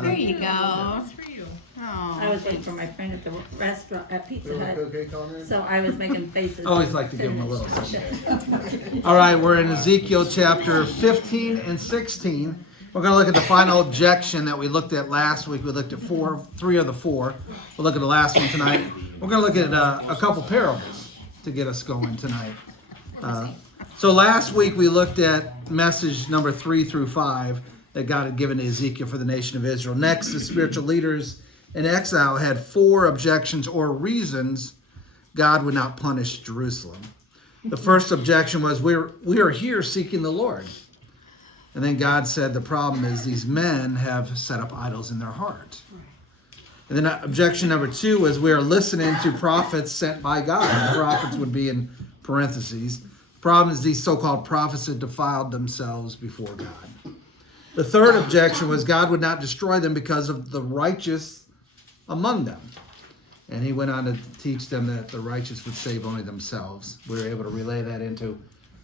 There you go. That's for you. Oh, I was waiting for my friend at the restaurant at Pizza Hut, Okay, Conrad? so I was making faces. Always like to give them a little something. All right, we're in Ezekiel chapter 15 and 16. We're going to look at the final objection that we looked at last week. We looked at three of the four. We'll look at the last one tonight. We're going to look at a couple parables to get us going tonight. So last week we looked at message number 3 through 5 that God had given to Ezekiel for the nation of Israel. Next, the spiritual leaders in exile had 4 objections or reasons God would not punish Jerusalem. The first objection was, we are here seeking the Lord. And then God said the problem is these men have set up idols in their heart. And then objection number 2 was, we are listening to prophets sent by God. And prophets would be in parentheses. The problem is these so-called prophets had defiled themselves before God. The third objection was God would not destroy them because of the righteous among them. And he went on to teach them that the righteous would save only themselves. We were able to relay that into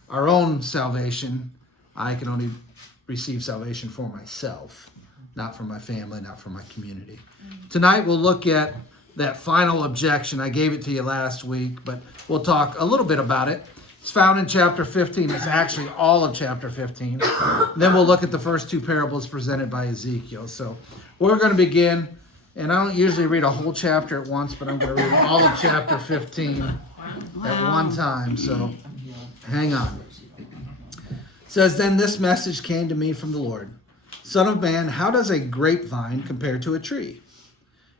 our own salvation. I can only receive salvation for myself, not for my family, not for my community. Tonight we'll look at that final objection. I gave it to you last week, but we'll talk a little bit about it. It's found in chapter 15. It's actually all of chapter 15. Then we'll look at the first 2 parables presented by Ezekiel. So we're going to begin, and I don't usually read a whole chapter at once, but I'm going to read all of chapter 15 at one time. So hang on. It says, then this message came to me from the Lord. Son of man, how does a grapevine compare to a tree?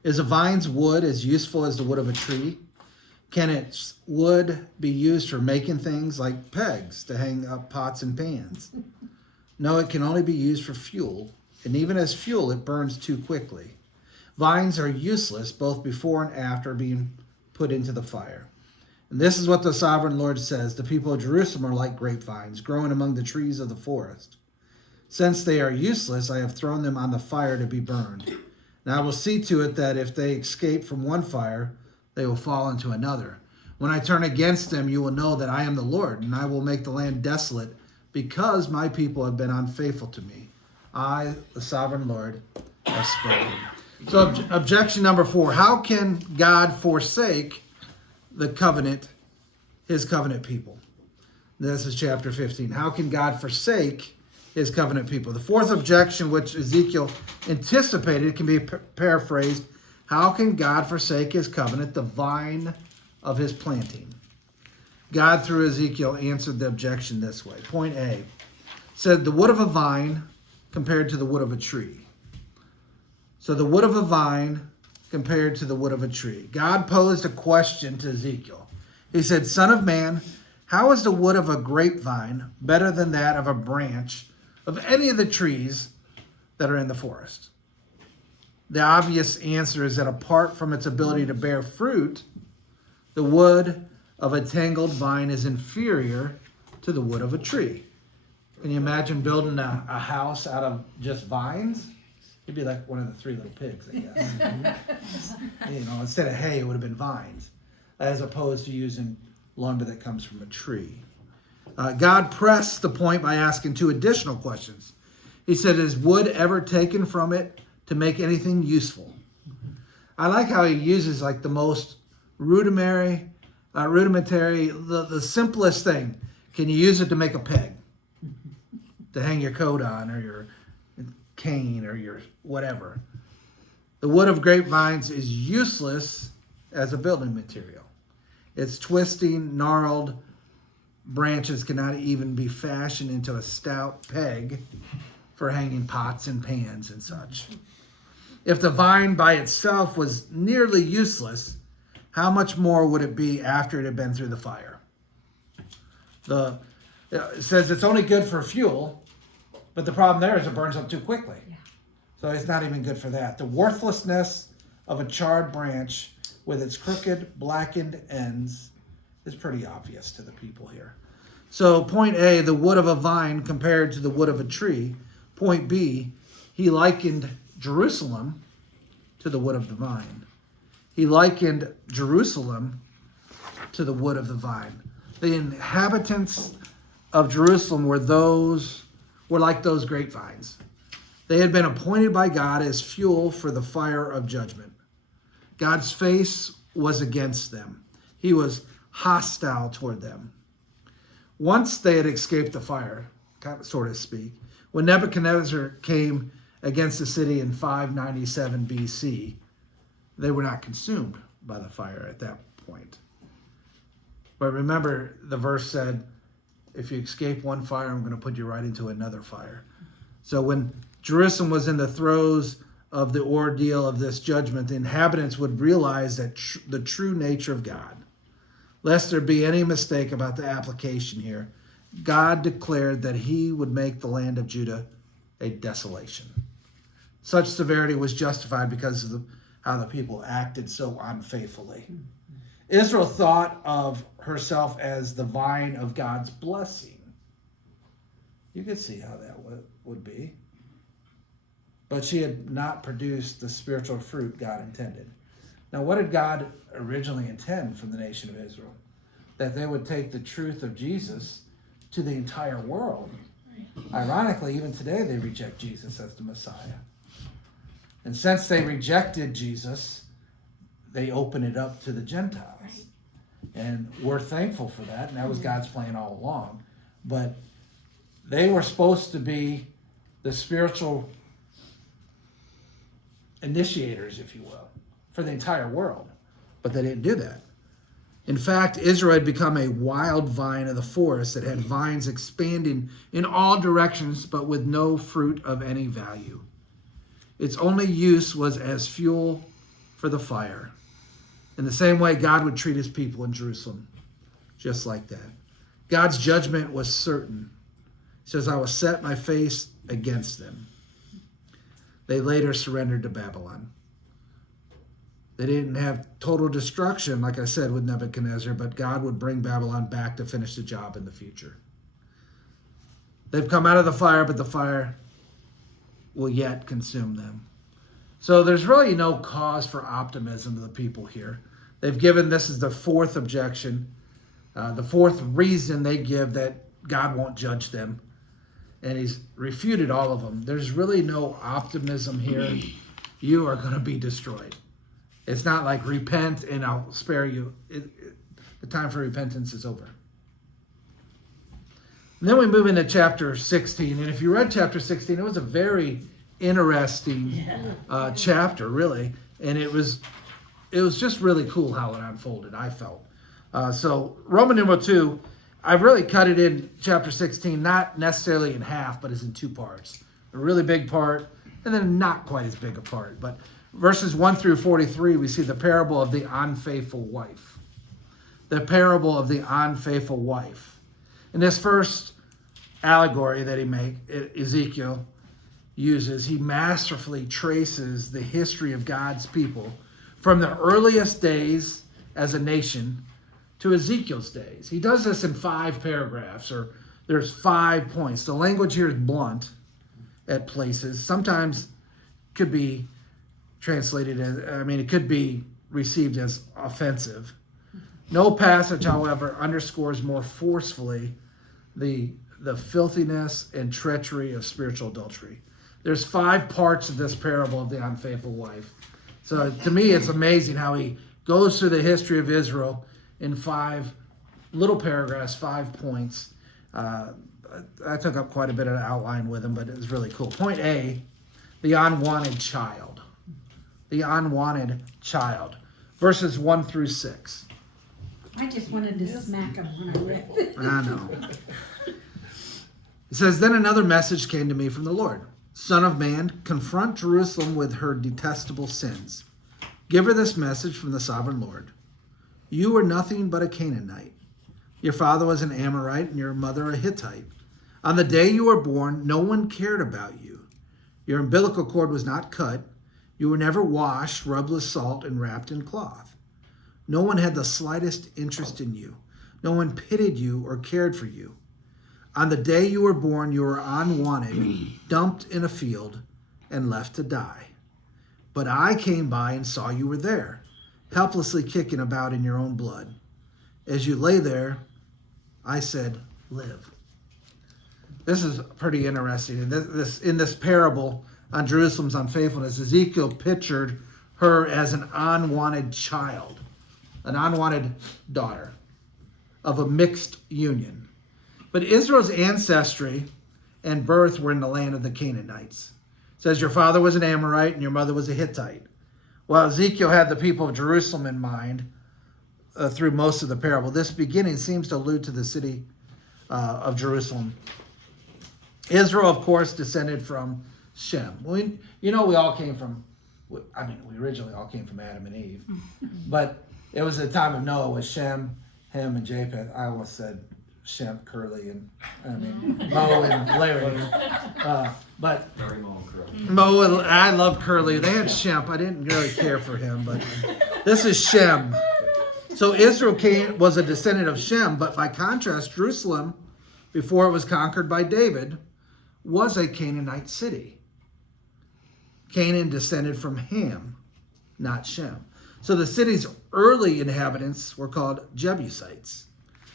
Is a vine's wood as useful as the wood of a tree? Can its wood be used for making things like pegs to hang up pots and pans? No, it can only be used for fuel, and even as fuel, it burns too quickly. Vines are useless both before and after being put into the fire. And this is what the sovereign Lord says, the people of Jerusalem are like grapevines, growing among the trees of the forest. Since they are useless, I have thrown them on the fire to be burned. And I will see to it that if they escape from one fire, they will fall into another. When I turn against them, you will know that I am the Lord, and I will make the land desolate because my people have been unfaithful to me. I, the sovereign Lord, have spoken. So objection number 4, how can God forsake the covenant, his covenant people? This is chapter 15. How can God forsake his covenant people? The fourth objection, which Ezekiel anticipated, can be paraphrased, how can God forsake his covenant, the vine of his planting? God, through Ezekiel, answered the objection this way. Point A, said the wood of a vine compared to the wood of a tree. So the wood of a vine compared to the wood of a tree. God posed a question to Ezekiel. He said, Son of man, how is the wood of a grapevine better than that of a branch of any of the trees that are in the forest? The obvious answer is that apart from its ability to bear fruit, the wood of a tangled vine is inferior to the wood of a tree. Can you imagine building a house out of just vines? It'd be like one of the 3 little pigs, I guess. Instead of hay, it would have been vines, as opposed to using lumber that comes from a tree. God pressed the point by asking 2 additional questions. He said, is wood ever taken from it to make anything useful? I like how he uses like the most rudimentary, the simplest thing. Can you use it to make a peg? To hang your coat on, or your cane, or your whatever. The wood of grapevines is useless as a building material. Its twisting, gnarled branches cannot even be fashioned into a stout peg for hanging pots and pans and such. If the vine by itself was nearly useless, how much more would it be after it had been through the fire? It says it's only good for fuel, but the problem there is it burns up too quickly. So it's not even good for that. The worthlessness of a charred branch with its crooked, blackened ends is pretty obvious to the people here. So point A, the wood of a vine compared to the wood of a tree. Point B, he likened Jerusalem to the wood of the vine. He likened Jerusalem to the wood of the vine. The inhabitants of Jerusalem were like those grapevines. They had been appointed by God as fuel for the fire of judgment. God's face was against them. He was hostile toward them. Once they had escaped the fire, so to speak, when Nebuchadnezzar came against the city in 597 BC, they were not consumed by the fire at that point. But remember, the verse said, if you escape one fire, I'm going to put you right into another fire. So when Jerusalem was in the throes of the ordeal of this judgment, the inhabitants would realize that the true nature of God. Lest there be any mistake about the application here, God declared that he would make the land of Judah a desolation. Such severity was justified because of how the people acted so unfaithfully. Israel thought of herself as the vine of God's blessing. You could see how that would be. But she had not produced the spiritual fruit God intended. Now, what did God originally intend from the nation of Israel? That they would take the truth of Jesus to the entire world. Ironically, even today they reject Jesus as the Messiah. And since they rejected Jesus, they open it up to the Gentiles. And we're thankful for that, and that was God's plan all along. But they were supposed to be the spiritual initiators, if you will, for the entire world. But they didn't do that. In fact, Israel had become a wild vine of the forest that had vines expanding in all directions, but with no fruit of any value. Its only use was as fuel for the fire. In the same way, God would treat his people in Jerusalem, just like that. God's judgment was certain. He says, I will set my face against them. They later surrendered to Babylon. They didn't have total destruction, like I said, with Nebuchadnezzar, but God would bring Babylon back to finish the job in the future. They've come out of the fire, but the fire will yet consume them. So there's really no cause for optimism to the people here. They've given, this is the fourth objection, the fourth reason they give that God won't judge them. And he's refuted all of them. There's really no optimism here. You are going to be destroyed. It's not like repent and I'll spare you. The time for repentance is over. And then we move into chapter 16. And if you read chapter 16, it was a very interesting chapter, really. And it was just really cool how it unfolded, I felt. So Roman numeral 2, I've really cut it in chapter 16, not necessarily in half, but as in two parts. A really big part, and then not quite as big a part. But verses 1 through 43, we see the parable of the unfaithful wife. The parable of the unfaithful wife. In this first allegory that Ezekiel uses, he masterfully traces the history of God's people from the earliest days as a nation to Ezekiel's days. He does this in 5 paragraphs, or there's 5 points. The language here is blunt at places. Sometimes could be translated as, it could be received as offensive. No passage, however, underscores more forcefully the filthiness and treachery of spiritual adultery. There's 5 parts of this parable of the unfaithful wife. So to me, it's amazing how he goes through the history of Israel in 5 little paragraphs, 5 points. I took up quite a bit of the outline with him, but it was really cool. Point A, the unwanted child. The unwanted child. Verses 1 through 6. I just wanted to smack him when I read it. I know. It says, Then another message came to me from the Lord. Son of man, confront Jerusalem with her detestable sins. Give her this message from the sovereign Lord. You are nothing but a Canaanite. Your father was an Amorite and your mother a Hittite. On the day you were born, no one cared about you. Your umbilical cord was not cut. You were never washed, rubbed with salt, and wrapped in cloth. No one had the slightest interest in you. No one pitied you or cared for you. On the day you were born, you were unwanted, dumped in a field, and left to die. But I came by and saw you were there, helplessly kicking about in your own blood. As you lay there, I said, live. This is pretty interesting. In this parable, on Jerusalem's unfaithfulness, Ezekiel pictured her as an unwanted child, an unwanted daughter of a mixed union. But Israel's ancestry and birth were in the land of the Canaanites. It says your father was an Amorite and your mother was a Hittite. While Ezekiel had the people of Jerusalem in mind through most of the parable, this beginning seems to allude to the city of Jerusalem. Israel, of course, descended from Shem. We all came from, we originally all came from Adam and Eve. But it was the time of Noah with Shem, Ham, and Japheth. I almost said Shem, Curly, and Mo and Larry. But Mo and I love Curly. They had Shem. I didn't really care for him, but this is Shem. So Israel was a descendant of Shem, but by contrast, Jerusalem, before it was conquered by David, was a Canaanite city. Canaan descended from Ham, not Shem. So the city's early inhabitants were called Jebusites.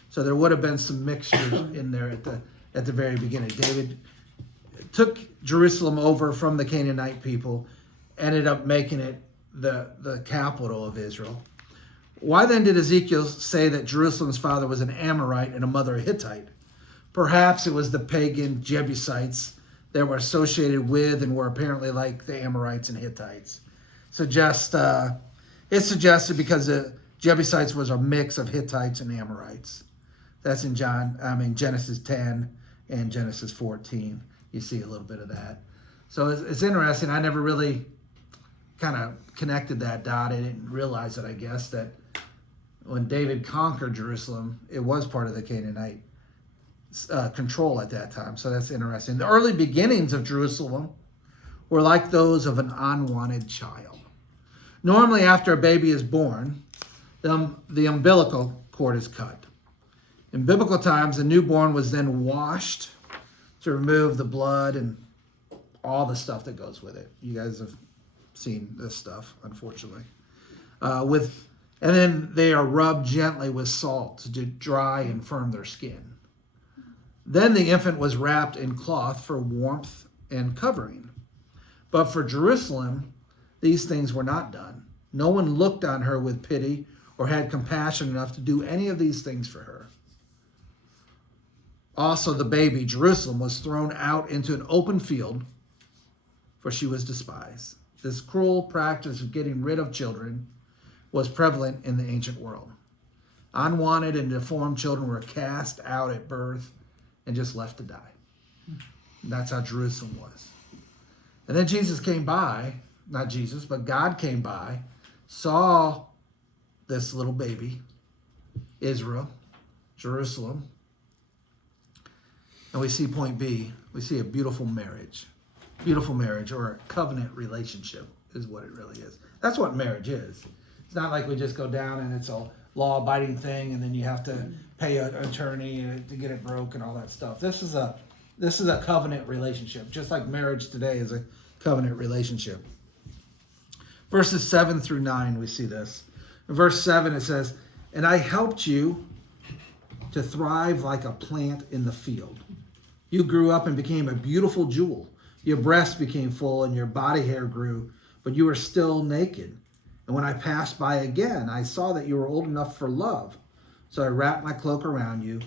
So there would have been some mixture in there at the very beginning. David took Jerusalem over from the Canaanite people, ended up making it the capital of Israel. Why then did Ezekiel say that Jerusalem's father was an Amorite and a mother a Hittite? Perhaps it was the pagan Jebusites that were associated with and were apparently like the Amorites and Hittites. It suggested because the Jebusites was a mix of Hittites and Amorites. That's in Genesis 10 and Genesis 14. You see a little bit of that. So it's interesting. I never really kind of connected that dot. I didn't realize it, I guess, that when David conquered Jerusalem, it was part of the Canaanite control at that time. So that's interesting. The early beginnings of Jerusalem were like those of an unwanted child. Normally, after a baby is born, the umbilical cord is cut. In biblical times, the newborn was then washed to remove the blood and all the stuff that goes with it. You guys have seen this stuff, unfortunately. And then they are rubbed gently with salt to dry and firm their skin. Then the infant was wrapped in cloth for warmth and covering. But for Jerusalem, these things were not done. No one looked on her with pity or had compassion enough to do any of these things for her. Also, the baby, Jerusalem, was thrown out into an open field, for she was despised. This cruel practice of getting rid of children was prevalent in the ancient world. Unwanted and deformed children were cast out at birth and just left to die. And that's how Jerusalem was. And then Jesus came by, not Jesus, but God came by, saw this little baby, Israel, Jerusalem, and we see point B, we see a beautiful marriage or a covenant relationship is what it really is. That's what marriage is. It's not like we just go down and it's a law-abiding thing and then you have to pay an attorney to get it broke and all that stuff. This is a covenant relationship, just like marriage today is a covenant relationship. Verses 7 through 9, we see this. In verse 7, it says, "And I helped you to thrive like a plant in the field. You grew up and became a beautiful jewel. Your breasts became full and your body hair grew, but you were still naked. And when I passed by again, I saw that you were old enough for love. So I wrapped my cloak around you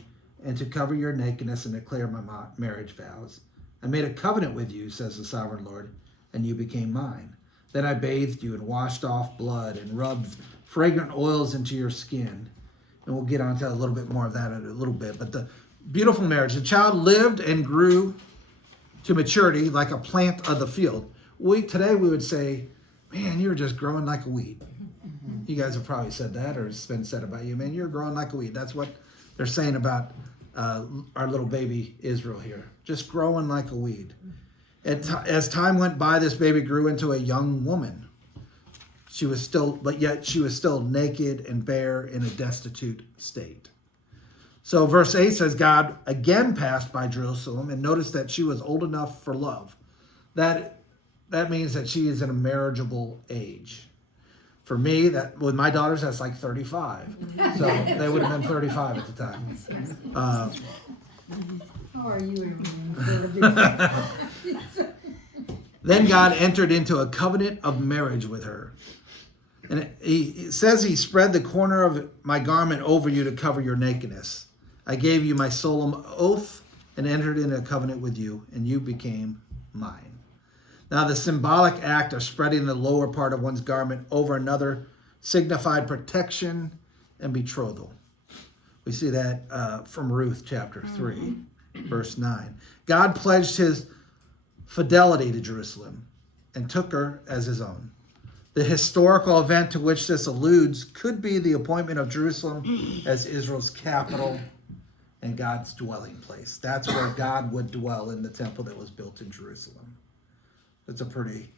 and to cover your nakedness and declare my marriage vows. I made a covenant with you, says the sovereign Lord, and you became mine. Then I bathed you and washed off blood and rubbed fragrant oils into your skin." And we'll get onto a little bit more of that in a little bit. But the beautiful marriage. The child lived and grew to maturity like a plant of the field. Today we would say, man, you're just growing like a weed. You guys have probably said that, or it's been said about you, man, you're growing like a weed. That's what they're saying about our little baby Israel here. Just growing like a weed. As time went by, this baby grew into a young woman. But yet she was still naked and bare in a destitute state. So verse 8 says, God again passed by Jerusalem and noticed that she was old enough for love. That means that she is in a marriageable age. For me, with my daughters, that's like 35. So they would have been 35 at the time. How are you, everyone? Then God entered into a covenant of marriage with her. And it says he spread the corner of my garment over you to cover your nakedness. I gave you my solemn oath and entered into a covenant with you, and you became mine. Now the symbolic act of spreading the lower part of one's garment over another signified protection and betrothal. We see that from Ruth chapter 3, verse 9. God pledged his fidelity to Jerusalem and took her as his own. The historical event to which this alludes could be the appointment of Jerusalem as Israel's capital and God's dwelling place. That's where God would dwell, in the temple that was built in Jerusalem. It's a pretty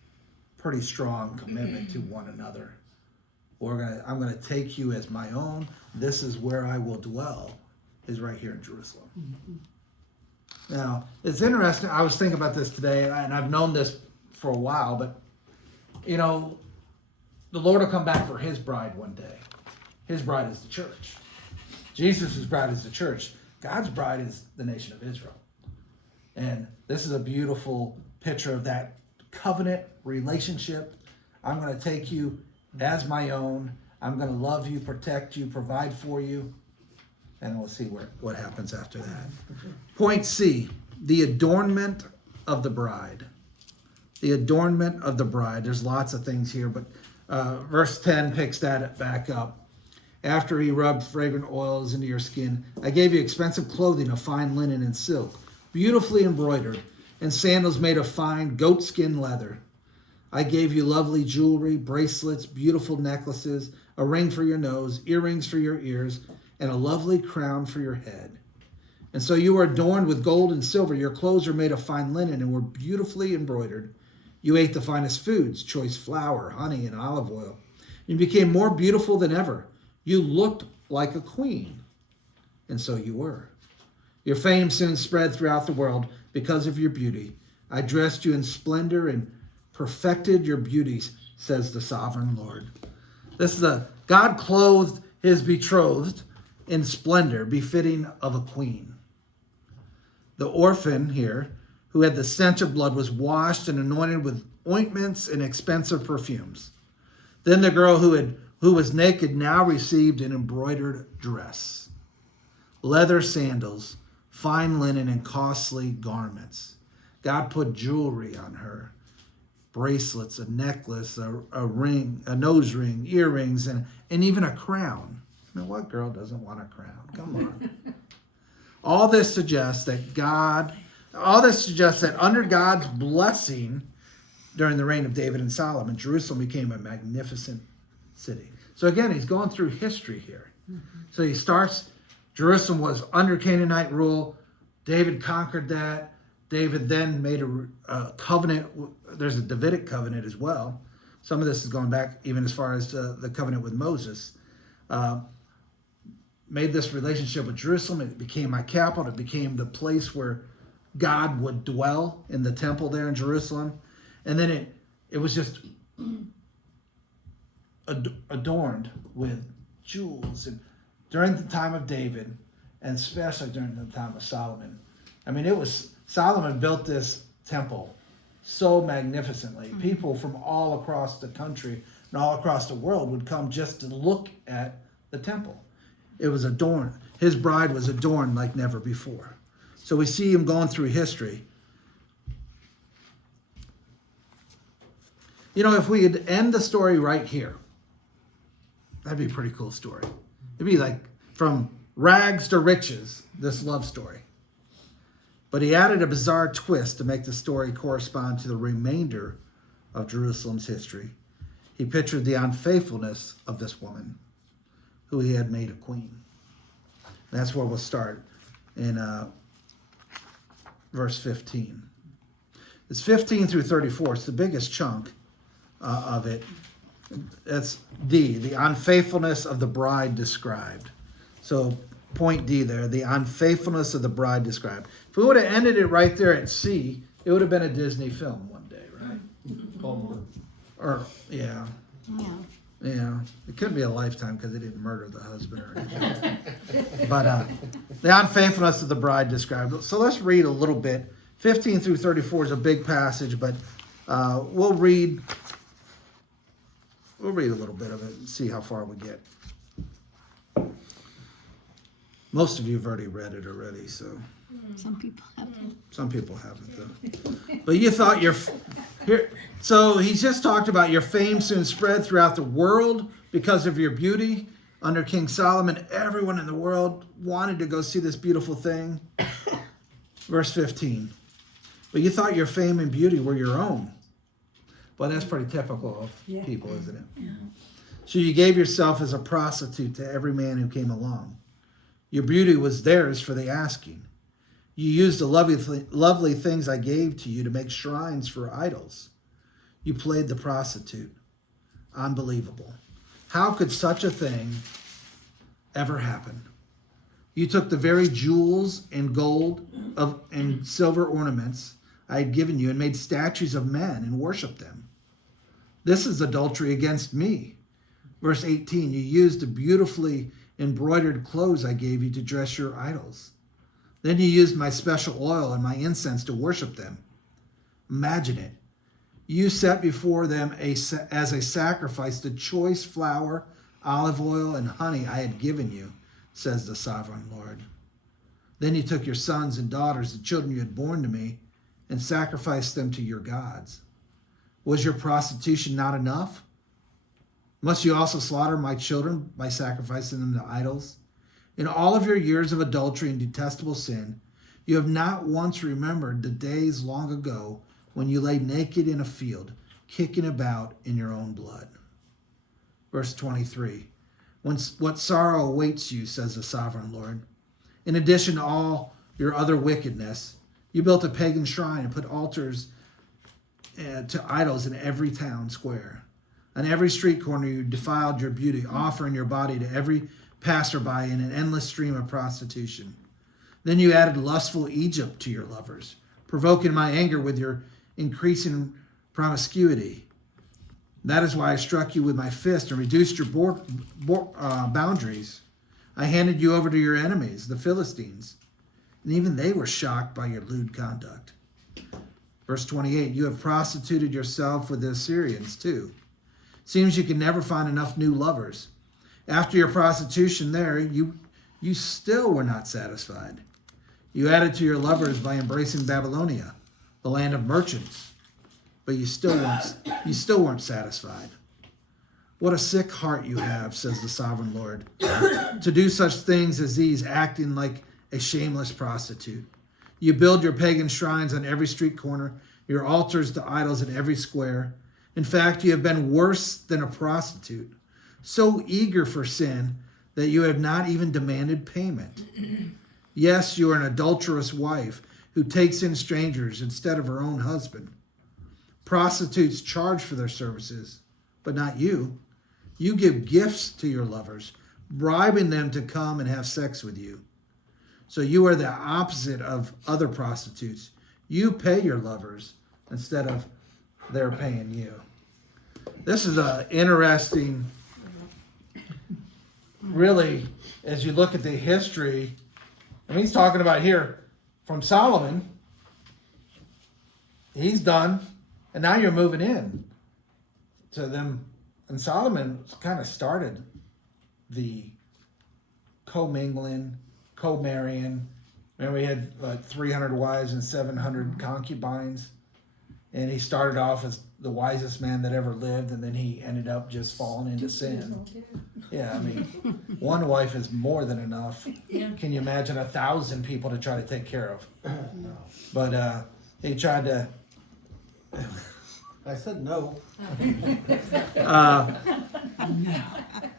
strong commitment to one another. I'm going to take you as my own. This is where I will dwell, is right here in Jerusalem. Now, it's interesting. I was thinking about this today, and I've known this for a while, but, the Lord will come back for his bride one day. His bride is the church. Jesus' bride is the church. God's bride is the nation of Israel. And this is a beautiful picture of that covenant relationship. I'm going to take you as my own. I'm going to love you, protect you, provide for you. And we'll see what happens after that. Point C, the adornment of the bride. The adornment of the bride. There's lots of things here, but verse 10 picks that back up. After he rubbed fragrant oils into your skin, I gave you expensive clothing of fine linen and silk, beautifully embroidered, and sandals made of fine goatskin leather. I gave you lovely jewelry, bracelets, beautiful necklaces, a ring for your nose, earrings for your ears, and a lovely crown for your head. And so you were adorned with gold and silver. Your clothes were made of fine linen and were beautifully embroidered. You ate the finest foods, choice flour, honey, and olive oil. You became more beautiful than ever. You looked like a queen, and so you were. Your fame soon spread throughout the world because of your beauty. I dressed you in splendor and perfected your beauties, says the sovereign Lord. God clothed his betrothed in splendor befitting of a queen. The orphan here, who had the stench of blood, was washed and anointed with ointments and expensive perfumes. Then the girl who was naked now received an embroidered dress, leather sandals, fine linen, and costly garments. God put jewelry on her, bracelets, a necklace, a ring, a nose ring, earrings, and even a crown. I mean, what girl doesn't want a crown? Come on. All this suggests that under God's blessing during the reign of David and Solomon, Jerusalem became a magnificent city. So again, he's going through history here. So he starts, Jerusalem was under Canaanite rule. David conquered that. David then made a covenant. There's a Davidic covenant as well. Some of this is going back even as far as the covenant with Moses. Made this relationship with Jerusalem. It became my capital. It became the place where God would dwell in the temple there in Jerusalem. And then it was just adorned with jewels. And during the time of David, and especially during the time of Solomon, I mean, Solomon built this temple so magnificently. People from all across the country and all across the world would come just to look at the temple. It was adorned. His bride was adorned like never before. So we see him going through history. If we could end the story right here, that'd be a pretty cool story. It'd be like from rags to riches, this love story. But he added a bizarre twist to make the story correspond to the remainder of Jerusalem's history. He pictured the unfaithfulness of this woman, who he had made a queen. And that's where we'll start in verse 15. It's 15 through 34. It's the biggest chunk of it. That's the unfaithfulness of the bride described. So point D there, the unfaithfulness of the bride described. If we would have ended it right there at C, it would have been a Disney film one day, right? Or, yeah. Yeah, it couldn't be a Lifetime because they didn't murder the husband or anything. But the unfaithfulness of the bride described. So let's read a little bit. 15 through 34 is a big passage, but We'll read a little bit of it and see how far we get. Most of you have already read it already, so Some people haven't. some people haven't though. But you thought here. So he's just talked about your fame soon spread throughout the world because of your beauty. Under King Solomon, everyone in the world wanted to go see this beautiful thing. Verse 15. But you thought your fame and beauty were your own. Well, that's pretty typical of people, isn't it? Yeah. So you gave yourself as a prostitute to every man who came along. Your beauty was theirs for the asking. You used the lovely things I gave to you to make shrines for idols. You played the prostitute. Unbelievable. How could such a thing ever happen? You took the very jewels and gold and silver ornaments I had given you and made statues of men and worshiped them. This is adultery against me. Verse 18, you used the beautifully embroidered clothes I gave you to dress your idols. Then you used my special oil and my incense to worship them. Imagine it. You set before them as a sacrifice the choice flour, olive oil, and honey I had given you, says the sovereign Lord. Then you took your sons and daughters, the children you had born to me, and sacrificed them to your gods. Was your prostitution not enough? Must you also slaughter my children by sacrificing them to idols? In all of your years of adultery and detestable sin, you have not once remembered the days long ago when you lay naked in a field, kicking about in your own blood. Verse 23, what sorrow awaits you, says the sovereign Lord. In addition to all your other wickedness, you built a pagan shrine and put altars to idols in every town square. On every street corner you defiled your beauty, offering your body to every passerby in an endless stream of prostitution. Then you added lustful Egypt to your lovers, provoking my anger with your increasing promiscuity. That is why I struck you with my fist and reduced your boundaries. I handed you over to your enemies, the Philistines, and even they were shocked by your lewd conduct. Verse 28, you have prostituted yourself with the Assyrians too. Seems you can never find enough new lovers. After your prostitution there, you still were not satisfied. You added to your lovers by embracing Babylonia, the land of merchants, but you still weren't satisfied. What a sick heart you have, says the sovereign Lord, to do such things as these, acting like a shameless prostitute. You build your pagan shrines on every street corner, your altars to idols in every square. In fact, you have been worse than a prostitute, so eager for sin that you have not even demanded payment. Yes, you are an adulterous wife who takes in strangers instead of her own husband. Prostitutes charge for their services, but not you. You give gifts to your lovers, bribing them to come and have sex with you. So you are the opposite of other prostitutes. You pay your lovers instead of they're paying you. This is an interesting, really, as you look at the history. I mean, he's talking about here from Solomon. He's done, and now you're moving in to them. And Solomon kind of started the commingling, co-marrying. Remember, he had like 300 wives and 700 concubines. And he started off as the wisest man that ever lived, and then he ended up just falling into sin. Yeah, I mean, one wife is more than enough. Yeah. Can you imagine 1,000 people to try to take care of? No. But he tried to. I said no.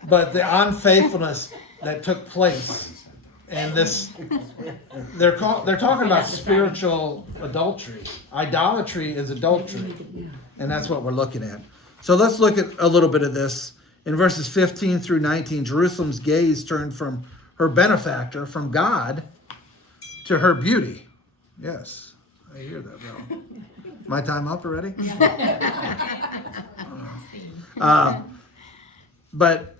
But the unfaithfulness that took place, and this, they're talking about spiritual adultery. Idolatry is adultery, and that's what we're looking at. So let's look at a little bit of this. In verses 15 through 19, Jerusalem's gaze turned from her benefactor, from God, to her beauty. Yes, I hear that, Bill. My time up already? But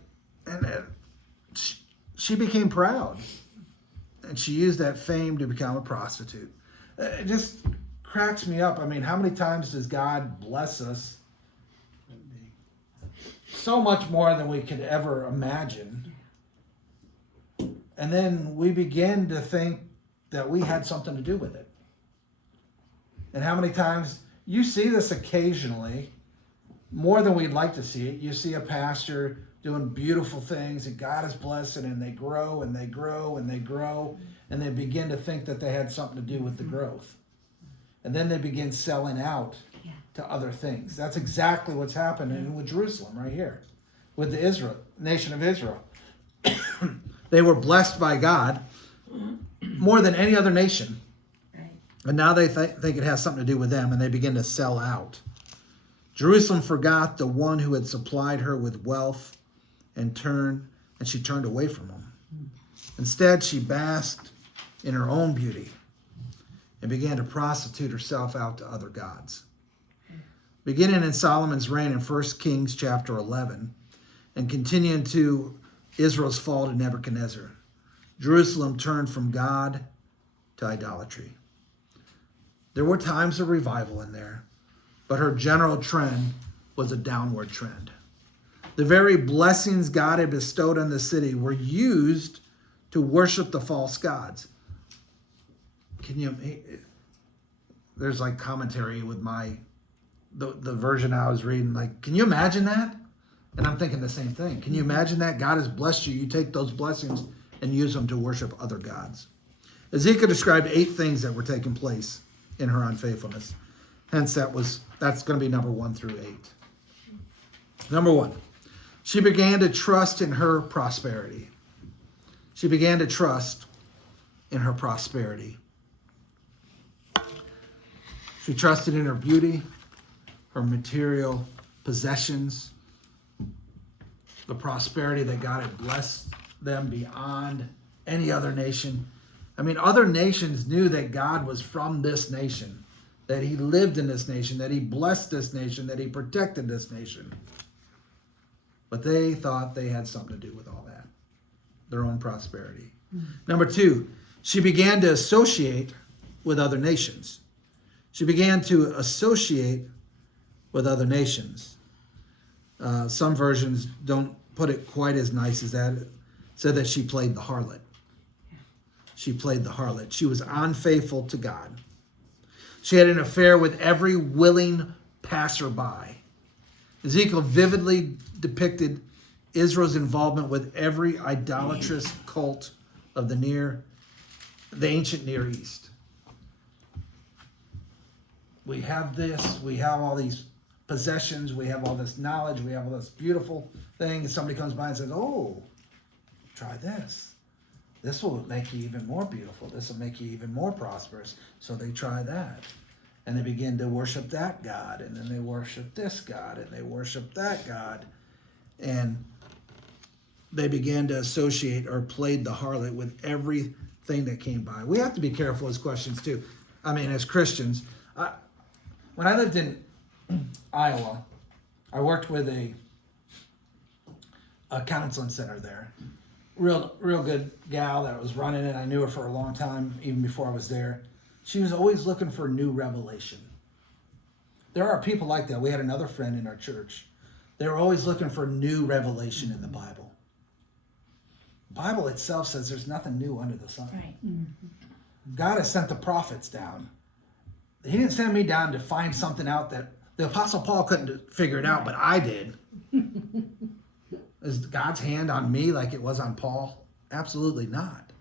she became proud, and she used that fame to become a prostitute. Just cracks me up. I mean, how many times does God bless us? So much more than we could ever imagine. And then we begin to think that we had something to do with it. And how many times, you see this occasionally, more than we'd like to see it. You see a pastor doing beautiful things and God is blessing, and they grow and they grow and they grow, and they begin to think that they had something to do with the growth. And then they begin selling out to other things. That's exactly what's happening with Jerusalem right here, with the nation of Israel. They were blessed by God more than any other nation. Right. And now they think it has something to do with them, and they begin to sell out. Jerusalem forgot the one who had supplied her with wealth, and she turned away from him. Instead, she basked in her own beauty and began to prostitute herself out to other gods. Beginning in Solomon's reign in 1 Kings chapter 11 and continuing to Israel's fall to Nebuchadnezzar, Jerusalem turned from God to idolatry. There were times of revival in there, but her general trend was a downward trend. The very blessings God had bestowed on the city were used to worship the false gods. There's like commentary with the version I was reading, like, can you imagine that? And I'm thinking the same thing. Can you imagine that? God has blessed you. You take those blessings and use them to worship other gods. Ezekiel described 8 things that were taking place in her unfaithfulness. Hence, that's going to be number 1 through 8. Number 1, she began to trust in her prosperity. She began to trust in her prosperity. She trusted in her beauty, her material possessions, the prosperity that God had blessed them beyond any other nation. I mean, other nations knew that God was from this nation, that he lived in this nation, that he blessed this nation, that he protected this nation. But they thought they had something to do with all that, their own prosperity. Number 2, she began to associate with other nations. She began to associate with other nations. Some versions don't put it quite as nice as that. It said that she played the harlot. She played the harlot. She was unfaithful to God. She had an affair with every willing passerby. Ezekiel vividly depicted Israel's involvement with every idolatrous cult of the ancient Near East. We have this, we have all these possessions, we have all this knowledge, we have all this beautiful thing, and somebody comes by and says, oh, try this. This will make you even more beautiful. This will make you even more prosperous. So they try that. And they begin to worship that God, and then they worship this God, and they worship that God. And they began to associate or played the harlot with everything that came by. We have to be careful as Christians too. I mean, as Christians, when I lived in Iowa, I worked with a counseling center there. Real good gal that was running it. I knew her for a long time, even before I was there. She was always looking for new revelation. There are people like that. We had another friend in our church. They were always looking for new revelation in the Bible. The Bible itself says there's nothing new under the sun. Right. God has sent the prophets down. He didn't send me down to find something out that the Apostle Paul couldn't figure it out, but I did. Is God's hand on me like it was on Paul? Absolutely not.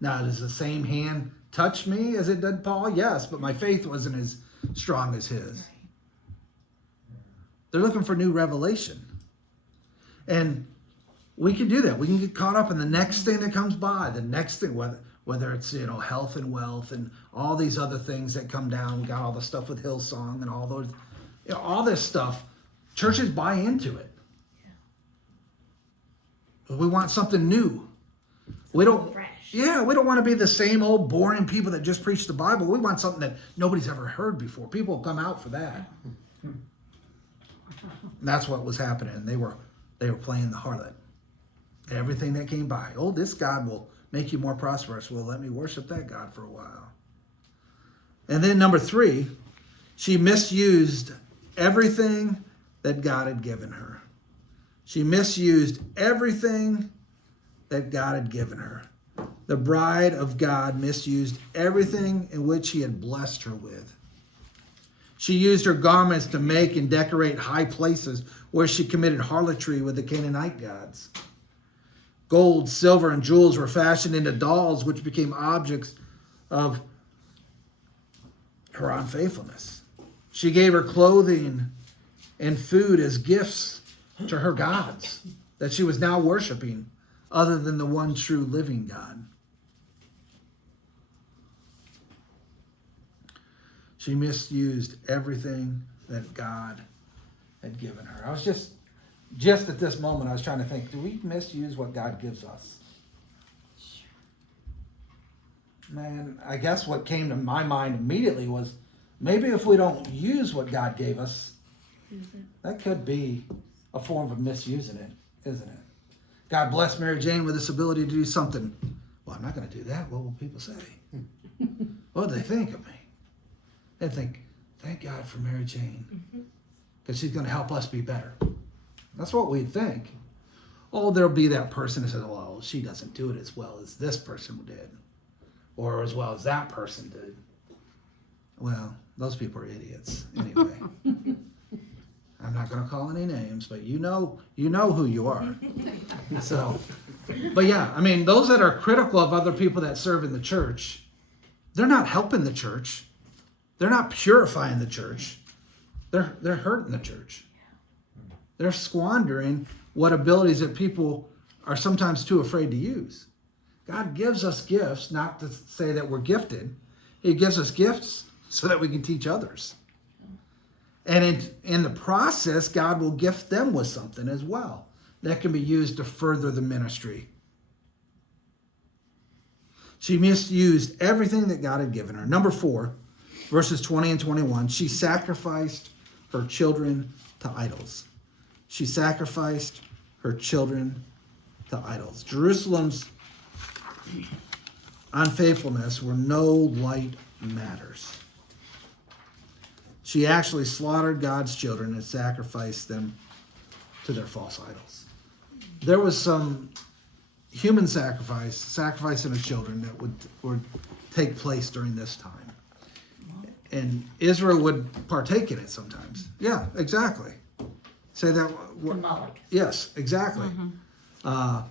Now, does the same hand touch me as it did Paul? Yes, but my faith wasn't as strong as his. They're looking for new revelation. And we can do that. We can get caught up in the next thing that comes by, the next thing, whether it's, health and wealth and all these other things that come down. We got all the stuff with Hillsong and all those, all this stuff. Churches buy into it. We want something new. We don't want to be the same old boring people that just preach the Bible. We want something that nobody's ever heard before. People come out for that. And that's what was happening. They were playing the harlot. Everything that came by. Oh, this God will make you more prosperous. Well, let me worship that God for a while. And then number 3, she misused everything that God had given her. She misused everything that God had given her. The bride of God misused everything in which he had blessed her with. She used her garments to make and decorate high places where she committed harlotry with the Canaanite gods. Gold, silver, and jewels were fashioned into dolls, which became objects of her unfaithfulness. She gave her clothing and food as gifts to her gods that she was now worshiping, other than the one true living God. She misused everything that God had given her. I was just at this moment, I was trying to think, do we misuse what God gives us? Man, I guess what came to my mind immediately was, maybe if we don't use what God gave us, that could be a form of misusing it, isn't it? God bless Mary Jane with this ability to do something. Well, I'm not going to do that. What will people say? What do they think of me? They think, thank God for Mary Jane, because she's going to help us be better. That's what we'd think. Oh, there'll be that person who says, well, she doesn't do it as well as this person did, or as well as that person did. Well, those people are idiots anyway. I'm not going to call any names, but you know who you are. So, but yeah, I mean, those that are critical of other people that serve in the church, they're not helping the church. They're not purifying the church. They're hurting the church. They're squandering what abilities that people are sometimes too afraid to use. God gives us gifts, not to say that we're gifted. He gives us gifts so that we can teach others. And in the process, God will gift them with something as well that can be used to further the ministry. She misused everything that God had given her. Number 4, verses 20 and 21, she sacrificed her children to idols. She sacrificed her children to idols. Jerusalem's unfaithfulness were no light matters. She actually slaughtered God's children and sacrificed them to their false idols. There was some human sacrificing of children that would take place during this time. And Israel would partake in it sometimes. Yeah, exactly. Say that. Symbolic. Yes, exactly. I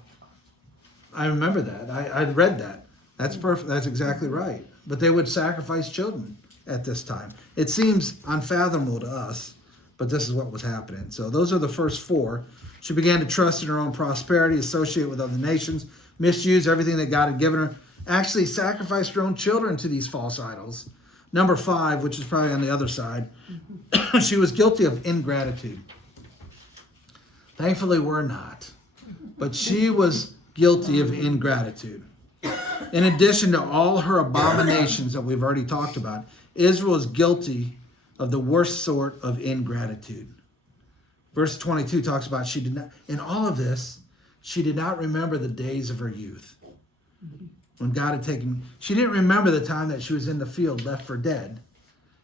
remember that. I'd read that. That's perfect. That's exactly right. But they would sacrifice children at this time. It seems unfathomable to us, but this is what was happening. So those are the first 4. She began to trust in her own prosperity, associate with other nations, misuse everything that God had given her, actually sacrificed her own children to these false idols. Number 5, which is probably on the other side, she was guilty of ingratitude. Thankfully, we're not. But she was guilty of ingratitude. In addition to all her abominations that we've already talked about, Israel is guilty of the worst sort of ingratitude. Verse 22 talks about she did not, in all of this, she did not remember the days of her youth. When God had taken, she didn't remember the time that she was in the field left for dead,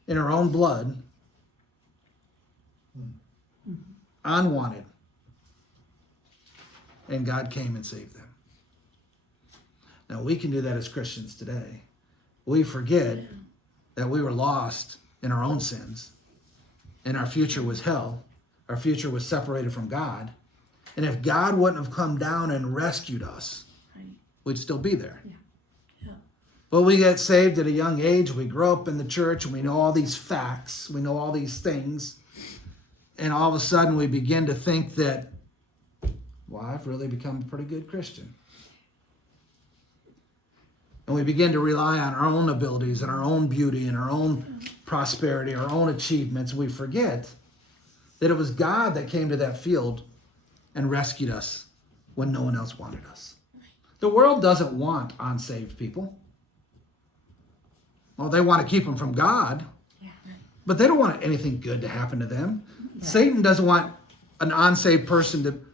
in her own blood, unwanted. And God came and saved them. Now we can do that as Christians today. We forget that we were lost in our own sins, and our future was hell. Our future was separated from God. And if God wouldn't have come down and rescued us, we'd still be there. Yeah. But we get saved at a young age. We grow up in the church and we know all these facts. We know all these things. And all of a sudden we begin to think that, well, I've really become a pretty good Christian. And we begin to rely on our own abilities and our own beauty and our own prosperity, our own achievements. We forget that it was God that came to that field and rescued us when no one else wanted us. The world doesn't want unsaved people. Well, they want to keep them from God, but they don't want anything good to happen to them. Yeah. Satan doesn't want an unsaved person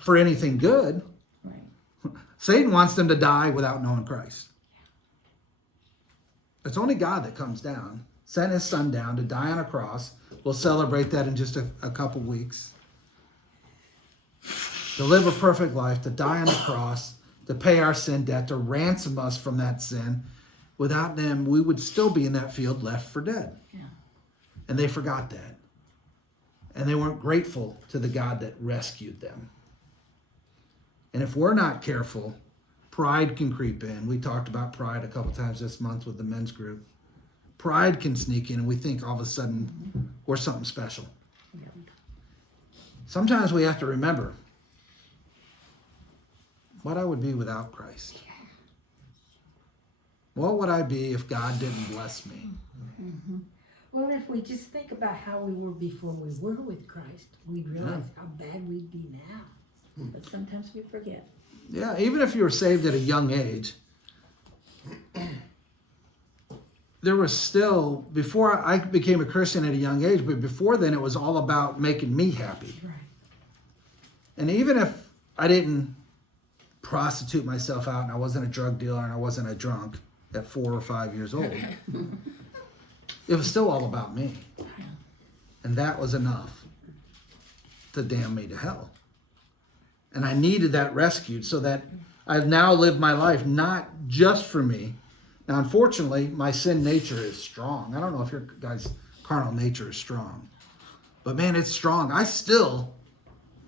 for anything good. Right. Satan wants them to die without knowing Christ. It's only God that comes down, sent his son down to die on a cross. We'll celebrate that in just a couple weeks. To live a perfect life, to die on the cross, to pay our sin debt, to ransom us from that sin. Without them, we would still be in that field left for dead. Yeah. And they forgot that. And they weren't grateful to the God that rescued them. And if we're not careful, pride can creep in. We talked about pride a couple times this month with the men's group. Pride can sneak in and we think all of a sudden we're something special. Yeah. Sometimes we have to remember what I would be without Christ. What would I be if God didn't bless me? Mm-hmm. Well, if we just think about how we were before we were with Christ, we'd realize how bad we'd be now. But sometimes we forget. Yeah, even if you were saved at a young age, there was still, before I became a Christian at a young age, but before then it was all about making me happy. Right. And even if I didn't prostitute myself out and I wasn't a drug dealer and I wasn't a drunk at 4 or 5 years old, it was still all about me. And that was enough to damn me to hell. And I needed that rescued so that I've now lived my life not just for me. Now, unfortunately, my sin nature is strong. I don't know if your guys' carnal nature is strong. But man, it's strong. I still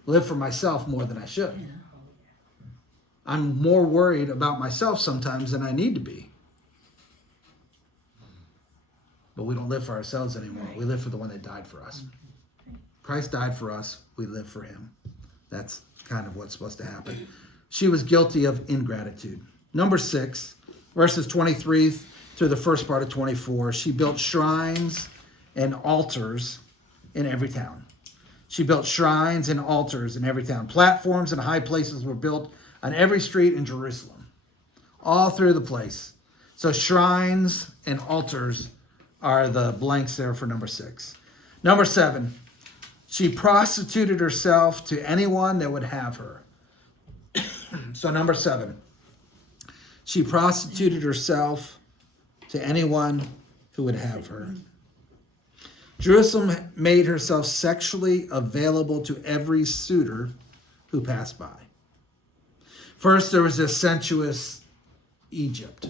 live for myself more than I should. Yeah. I'm more worried about myself sometimes than I need to be. But we don't live for ourselves anymore. We live for the one that died for us. Christ died for us. We live for him. That's kind of what's supposed to happen. She was guilty of ingratitude. Number 6, verses 23 through the first part of 24. She built shrines and altars in every town. She built shrines and altars in every town. Platforms and high places were built on every street in Jerusalem, all through the place. So shrines and altars are the blanks there for number 6. Number 7, she prostituted herself to anyone that would have her. So number 7, she prostituted herself to anyone who would have her. Jerusalem made herself sexually available to every suitor who passed by. First, there was this sensuous Egypt.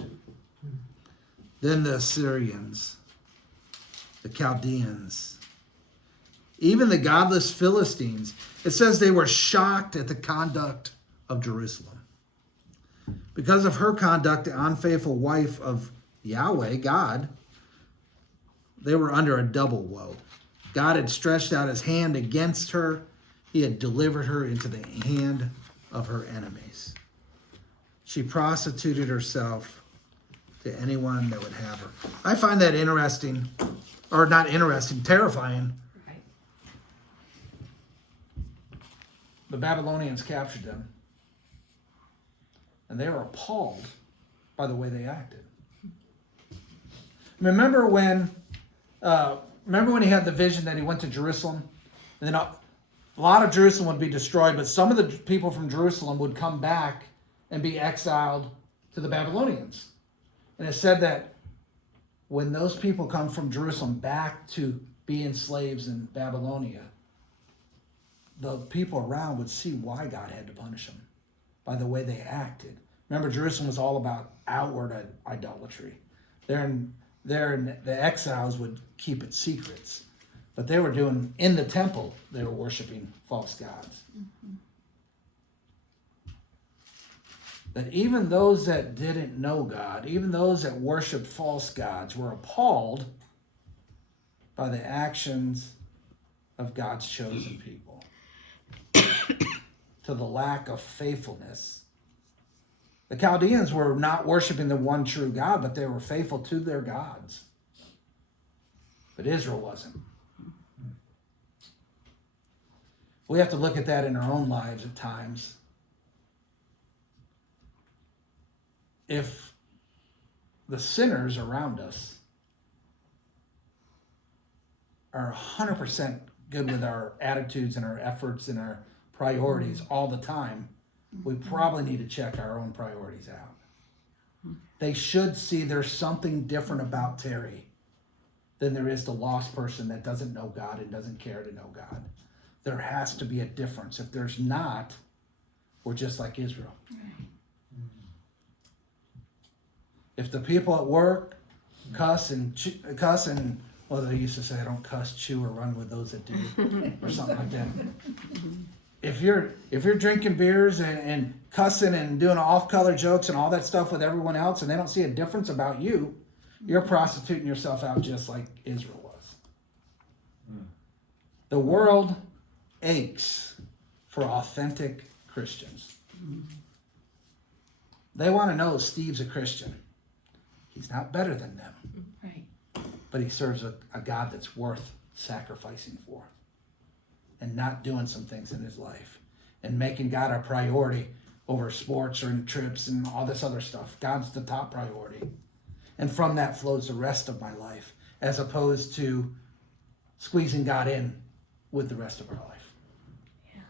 Then the Assyrians, the Chaldeans, even the godless Philistines. It says they were shocked at the conduct of Jerusalem. Because of her conduct, the unfaithful wife of Yahweh, God, they were under a double woe. God had stretched out his hand against her. He had delivered her into the hand of her enemies. She prostituted herself to anyone that would have her. I find that interesting, or not interesting, terrifying. Right. The Babylonians captured them, and they were appalled by the way they acted. Remember when he had the vision that he went to Jerusalem, and then a lot of Jerusalem would be destroyed, but some of the people from Jerusalem would come back and be exiled to the Babylonians. And it said that when those people come from Jerusalem back to being slaves in Babylonia, the people around would see why God had to punish them by the way they acted. Remember, Jerusalem was all about outward idolatry. The exiles would keep it secrets, but they were doing, in the temple, they were worshiping false gods. Mm-hmm. That even those that didn't know God, even those that worshiped false gods, were appalled by the actions of God's chosen people. To the lack of faithfulness. The Chaldeans were not worshiping the one true God, but they were faithful to their gods. But Israel wasn't. We have to look at that in our own lives at times. If the sinners around us are 100% good with our attitudes and our efforts and our priorities all the time, we probably need to check our own priorities out. They should see there's something different about Terry than there is the lost person that doesn't know God and doesn't care to know God. There has to be a difference. If there's not, we're just like Israel. If the people at work cuss and well, they used to say, I don't cuss, chew, or run with those that do, or something like that. If you're drinking beers and cussing and doing off-color jokes and all that stuff with everyone else, and they don't see a difference about you, you're prostituting yourself out just like Israel was. The world aches for authentic Christians. They want to know Steve's a Christian. He's not better than them. Right. But he serves a God that's worth sacrificing for. And not doing some things in his life. And making God a priority over sports or trips and all this other stuff. God's the top priority. And from that flows the rest of my life. As opposed to squeezing God in with the rest of our life. Yeah.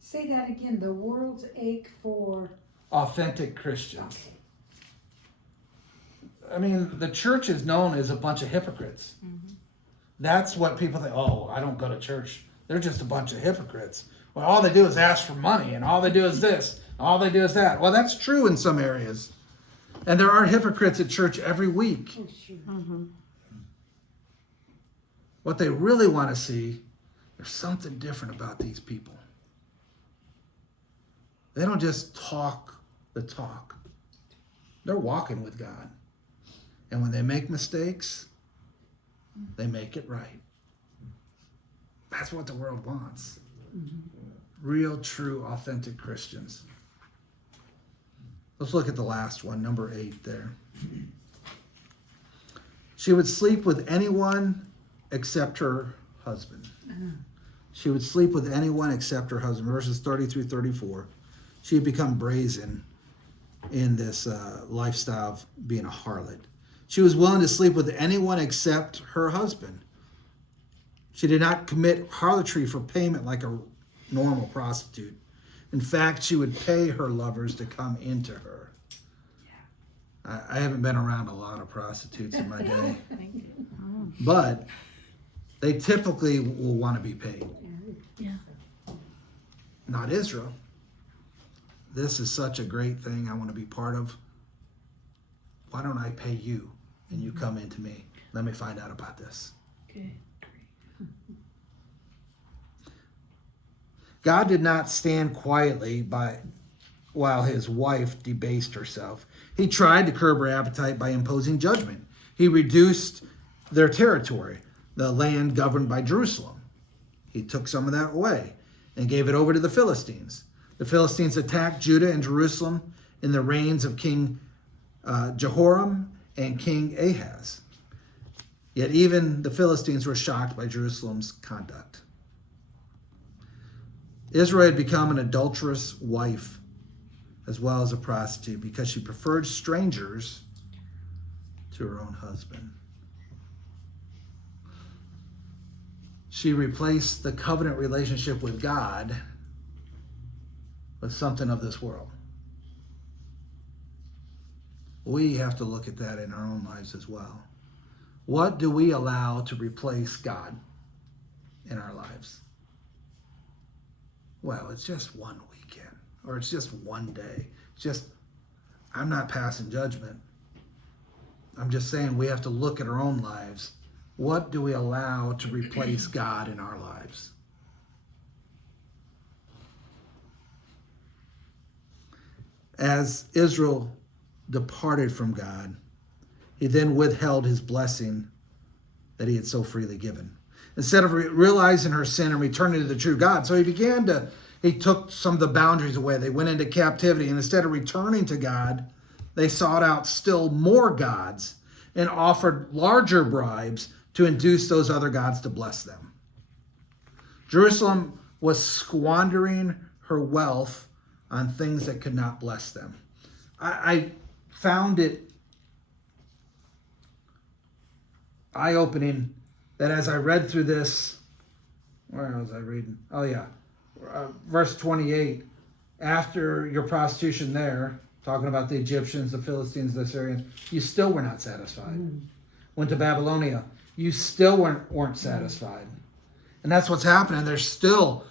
Say that again. The world's ache for Authentic Christians. I mean, the church is known as a bunch of hypocrites. Mm-hmm. That's what people think, oh, I don't go to church. They're just a bunch of hypocrites. Well, all they do is ask for money, and all they do is this, all they do is that. Well, that's true in some areas. And there are hypocrites at church every week. oh, sure. Mm-hmm. What they really want to see, there's something different about these people. They don't just talk the talk. They're walking with God. And when they make mistakes, they make it right. That's what the world wants. Real, true, authentic Christians. Let's look at the last one, number 8 there. She would sleep with anyone except her husband. She would sleep with anyone except her husband. Verses 30 through 34. She had become brazen in this lifestyle of being a harlot. She was willing to sleep with anyone except her husband. She did not commit harlotry for payment like a normal prostitute. In fact, she would pay her lovers to come into her. I haven't been around a lot of prostitutes in my day. Thank you. But they typically will want to be paid. Yeah. Not Israel. This is such a great thing I want to be part of. Why don't I pay you and you come into me? Let me find out about this. Good. God did not stand quietly by while his wife debased herself. He tried to curb her appetite by imposing judgment. He reduced their territory, the land governed by Jerusalem. He took some of that away and gave it over to the Philistines. The Philistines attacked Judah and Jerusalem in the reigns of King Jehoram and King Ahaz. Yet even the Philistines were shocked by Jerusalem's conduct. Israel had become an adulterous wife as well as a prostitute because she preferred strangers to her own husband. She replaced the covenant relationship with God with something of this world. We have to look at that in our own lives as well. What do we allow to replace God in our lives? Well, it's just one weekend, or it's just one day. It's just, I'm not passing judgment. I'm just saying we have to look at our own lives. What do we allow to replace God in our lives? As Israel departed from God, he then withheld his blessing that he had so freely given. Instead of realizing her sin and returning to the true God. So he took some of the boundaries away. They went into captivity. And instead of returning to God, they sought out still more gods and offered larger bribes to induce those other gods to bless them. Jerusalem was squandering her wealth on things that could not bless them. I found it eye-opening that as I read through this, where was I reading? Oh yeah, verse 28, after your prostitution there, talking about the Egyptians, the Philistines, the Syrians, you still were not satisfied. Went to Babylonia, you still weren't satisfied. And that's what's happening. There's still,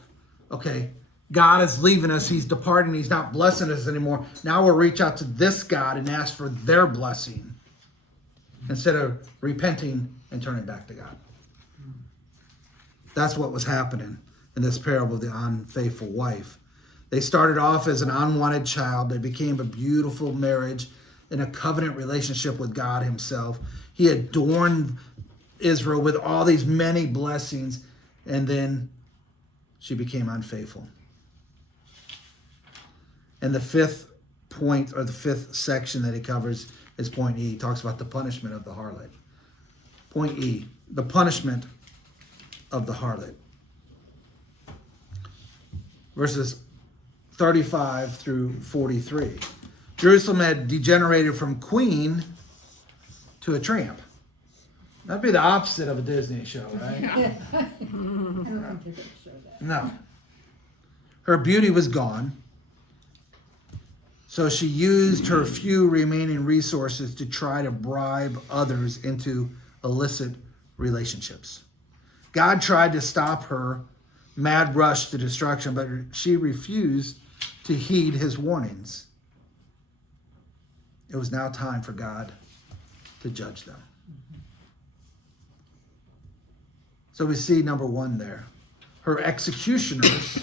okay, God is leaving us. He's departing. He's not blessing us anymore. Now we'll reach out to this God and ask for their blessing instead of repenting and turning back to God. That's what was happening in this parable of the unfaithful wife. They started off as an unwanted child. They became a beautiful marriage in a covenant relationship with God himself. He adorned Israel with all these many blessings, and then she became unfaithful. And the fifth point, or the fifth section that he covers, is point E. He talks about the punishment of the harlot. Point E, the punishment of the harlot. Verses 35 through 43. Jerusalem had degenerated from queen to a tramp. That'd be the opposite of a Disney show, right? I don't think they're going to show that. No. Her beauty was gone. So she used her few remaining resources to try to bribe others into illicit relationships. God tried to stop her mad rush to destruction, but she refused to heed his warnings. It was now time for God to judge them. So we see number one there. Her executioners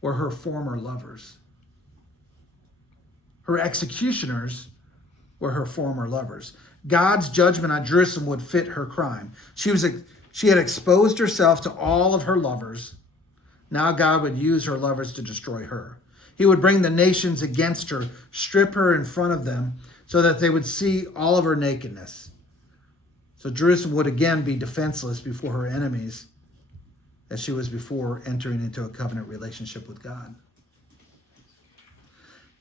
were her former lovers. Her executioners were her former lovers. God's judgment on Jerusalem would fit her crime. She had exposed herself to all of her lovers. Now God would use her lovers to destroy her. He would bring the nations against her, strip her in front of them so that they would see all of her nakedness. So Jerusalem would again be defenseless before her enemies as she was before entering into a covenant relationship with God.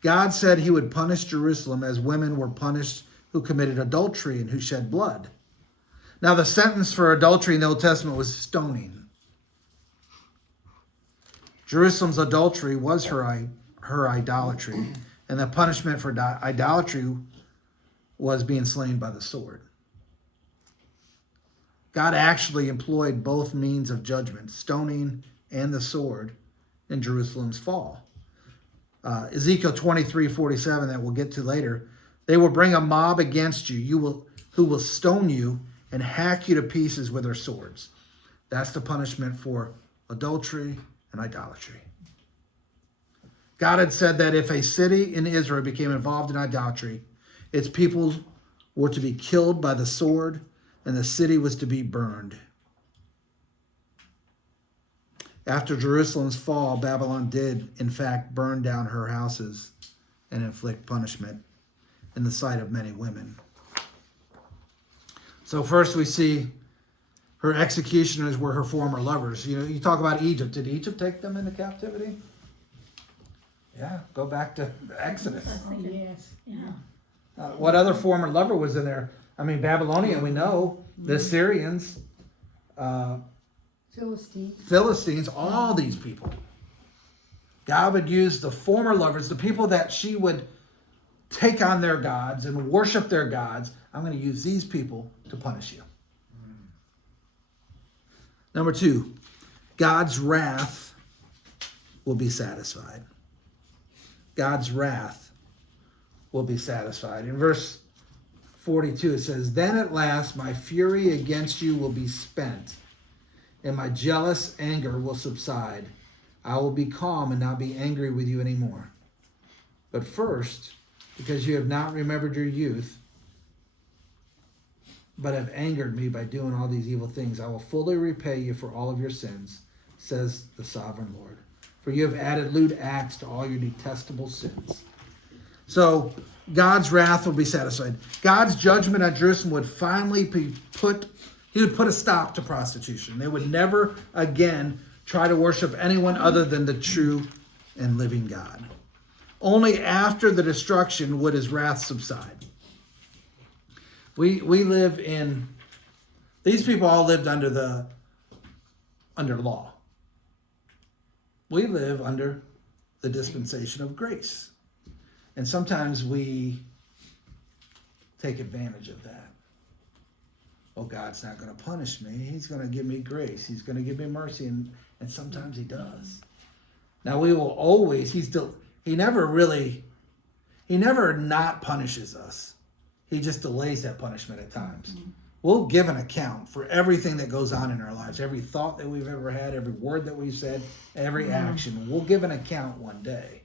God said he would punish Jerusalem as women were punished who committed adultery and who shed blood. Now the sentence for adultery in the Old Testament was stoning. Jerusalem's adultery was her idolatry, and the punishment for idolatry was being slain by the sword. God actually employed both means of judgment, stoning and the sword, in Jerusalem's fall. Ezekiel 23:47, that we'll get to later, they will bring a mob against you, who will stone you and hack you to pieces with their swords. That's the punishment for adultery and idolatry. God had said that if a city in Israel became involved in idolatry, its people were to be killed by the sword, and the city was to be burned. After Jerusalem's fall, Babylon did, in fact, burn down her houses and inflict punishment in the sight of many women. So first we see her executioners were her former lovers. You know, you talk about Egypt. Did Egypt take them into captivity? Yeah, go back to Exodus. Yes. Yeah. What other former lover was in there? I mean, Babylonia, we know. The Syrians, Philistines, all these people. God would use the former lovers, the people that she would take on their gods and worship their gods. I'm going to use these people to punish you. Number two, God's wrath will be satisfied. God's wrath will be satisfied. In verse 42, it says, "Then at last my fury against you will be spent, and my jealous anger will subside. I will be calm and not be angry with you anymore. But first, because you have not remembered your youth, but have angered me by doing all these evil things, I will fully repay you for all of your sins, says the sovereign Lord. For you have added lewd acts to all your detestable sins." So God's wrath will be satisfied. God's judgment on Jerusalem would finally be he would put a stop to prostitution. They would never again try to worship anyone other than the true and living God. Only after the destruction would his wrath subside. We live in, these people all lived under law. We live under the dispensation of grace. And sometimes we take advantage of that. Oh, God's not going to punish me. He's going to give me grace. He's going to give me mercy. And sometimes he does. Now we will always, he never not punishes us. He just delays that punishment at times. We'll give an account for everything that goes on in our lives, every thought that we've ever had, every word that we've said, every action. We'll give an account one day.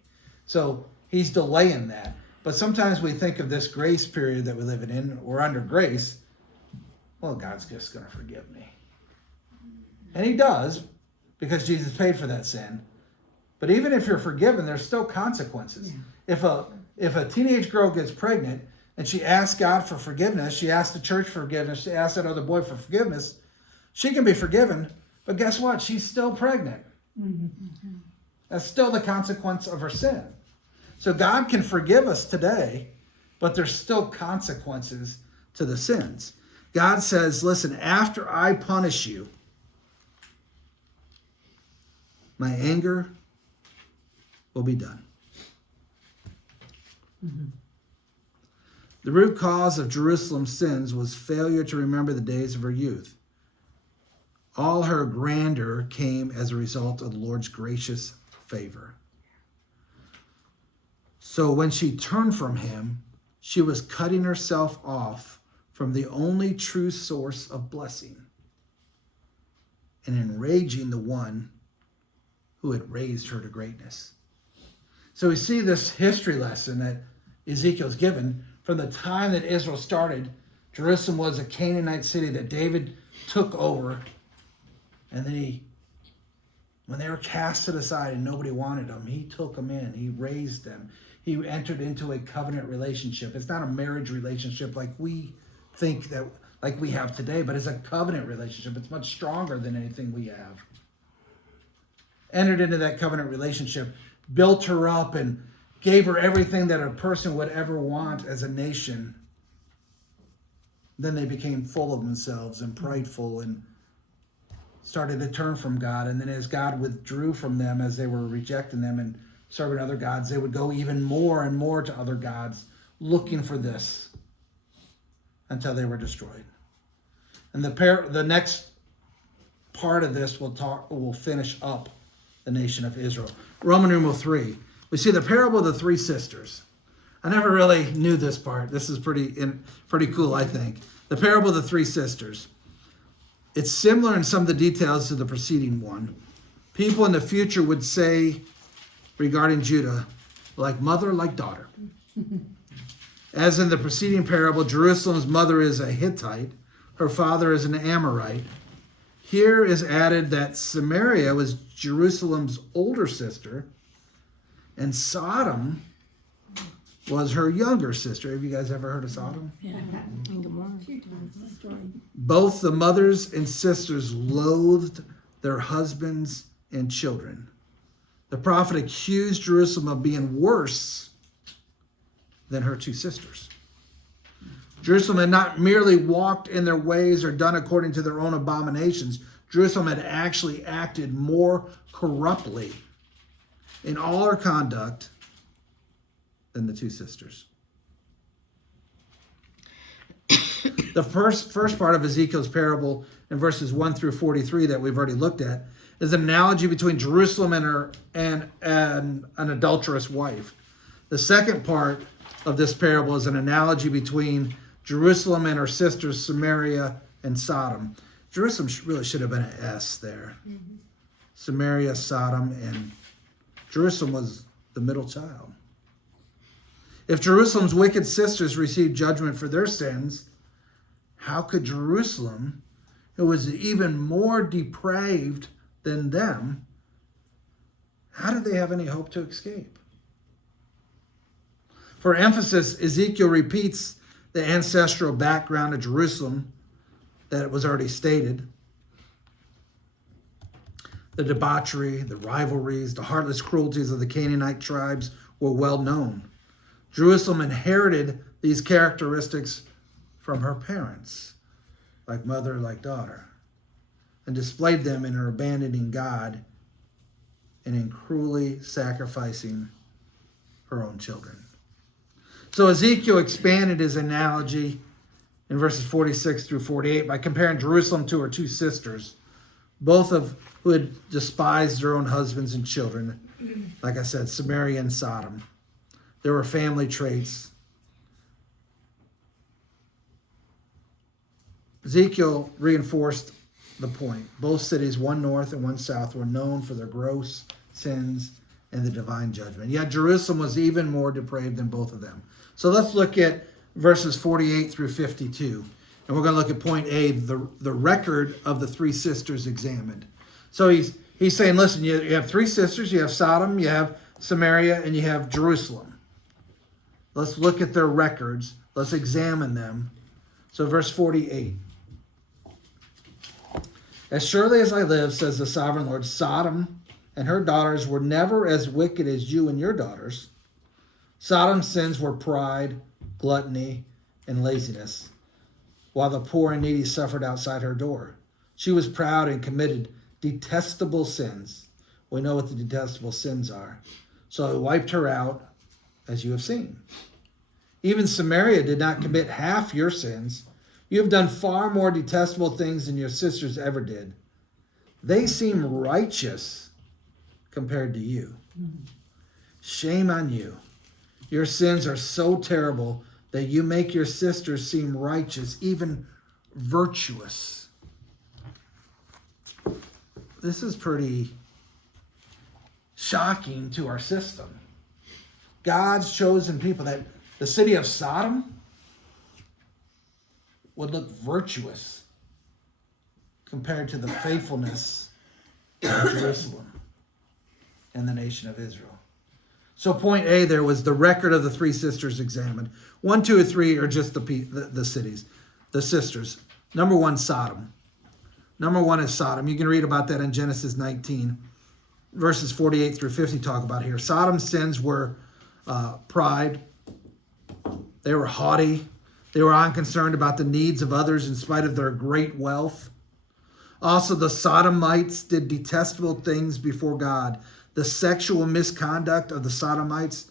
So he's delaying that. But sometimes we think of this grace period that we live in, we're under grace. Well, God's just going to forgive me. And he does, because Jesus paid for that sin. But even if you're forgiven, there's still consequences. Yeah. If a teenage girl gets pregnant and she asks God for forgiveness, she asks the church for forgiveness, she asks that other boy for forgiveness, she can be forgiven, but guess what? She's still pregnant. Mm-hmm. That's still the consequence of her sin. So God can forgive us today, but there's still consequences to the sins. God says, listen, after I punish you, my anger will be done. Mm-hmm. The root cause of Jerusalem's sins was failure to remember the days of her youth. All her grandeur came as a result of the Lord's gracious favor. So when she turned from him, she was cutting herself off from the only true source of blessing and enraging the one who had raised her to greatness. So we see this history lesson that Ezekiel's given. From the time that Israel started, Jerusalem was a Canaanite city that David took over. And then when they were casted aside and nobody wanted them, he took them in. He raised them. He entered into a covenant relationship. It's not a marriage relationship like we think that, like we have today, but it's a covenant relationship. It's much stronger than anything we have. Entered into that covenant relationship, built her up, and gave her everything that a person would ever want as a nation. Then they became full of themselves and prideful and started to turn from God. And then as God withdrew from them, as they were rejecting them and serving other gods, they would go even more and more to other gods, looking for this until they were destroyed. And the next part of this will finish up the nation of Israel. Roman numeral 3. We see the parable of the three sisters. I never really knew this part. This is pretty cool, I think. The parable of the three sisters. It's similar in some of the details to the preceding one. People in the future would say regarding Judah, like mother, like daughter. As in the preceding parable, Jerusalem's mother is a Hittite, her father is an Amorite. Here is added that Samaria was Jerusalem's older sister, and Sodom was her younger sister. Have you guys ever heard of Sodom? Yeah. And Gomorrah. Both the mothers and sisters loathed their husbands and children. The prophet accused Jerusalem of being worse than her two sisters. Jerusalem had not merely walked in their ways or done according to their own abominations. Jerusalem had actually acted more corruptly in all her conduct than the two sisters. The first part of Ezekiel's parable in verses 1 through 43 that we've already looked at is an analogy between Jerusalem and an adulterous wife. The second part of this parable is an analogy between Jerusalem and her sisters Samaria and Sodom. Jerusalem really should have been an S there. Mm-hmm. Samaria, Sodom, and Jerusalem was the middle child. If Jerusalem's wicked sisters received judgment for their sins, how could Jerusalem, who was even more depraved than them, how did they have any hope to escape? For emphasis, Ezekiel repeats the ancestral background of Jerusalem that was already stated. The debauchery, the rivalries, the heartless cruelties of the Canaanite tribes were well known. Jerusalem inherited these characteristics from her parents, like mother, like daughter, and displayed them in her abandoning God and in cruelly sacrificing her own children. So Ezekiel expanded his analogy in verses 46 through 48 by comparing Jerusalem to her two sisters, both of who had despised their own husbands and children. Like I said, Samaria and Sodom. There were family traits. Ezekiel reinforced the point. Both cities, one north and one south, were known for their gross sins and the divine judgment. Yet Jerusalem was even more depraved than both of them. So let's look at verses 48 through 52. And we're going to look at point A, the record of the three sisters examined. So he's saying, listen, you have three sisters. You have Sodom, you have Samaria, and you have Jerusalem. Let's look at their records. Let's examine them. So verse 48. As surely as I live, says the sovereign Lord, Sodom and her daughters were never as wicked as you and your daughters. Sodom's sins were pride, gluttony, and laziness, while the poor and needy suffered outside her door. She was proud and committed detestable sins. We know what the detestable sins are. So I wiped her out, as you have seen. Even Samaria did not commit half your sins. You have done far more detestable things than your sisters ever did. They seem righteous compared to you. Shame on you. Your sins are so terrible that you make your sisters seem righteous, even virtuous. This is pretty shocking to our system. God's chosen people, that the city of Sodom would look virtuous compared to the faithfulness of Jerusalem and the nation of Israel. So point A there was the record of the three sisters examined. 1, 2, or 3 are just the cities, the sisters. Number 1, Sodom. Number 1 is Sodom. You can read about that in Genesis 19. Verses 48 through 50 talk about here. Sodom's sins were pride. They were haughty. They were unconcerned about the needs of others in spite of their great wealth. Also, the Sodomites did detestable things before God. The sexual misconduct of the Sodomites,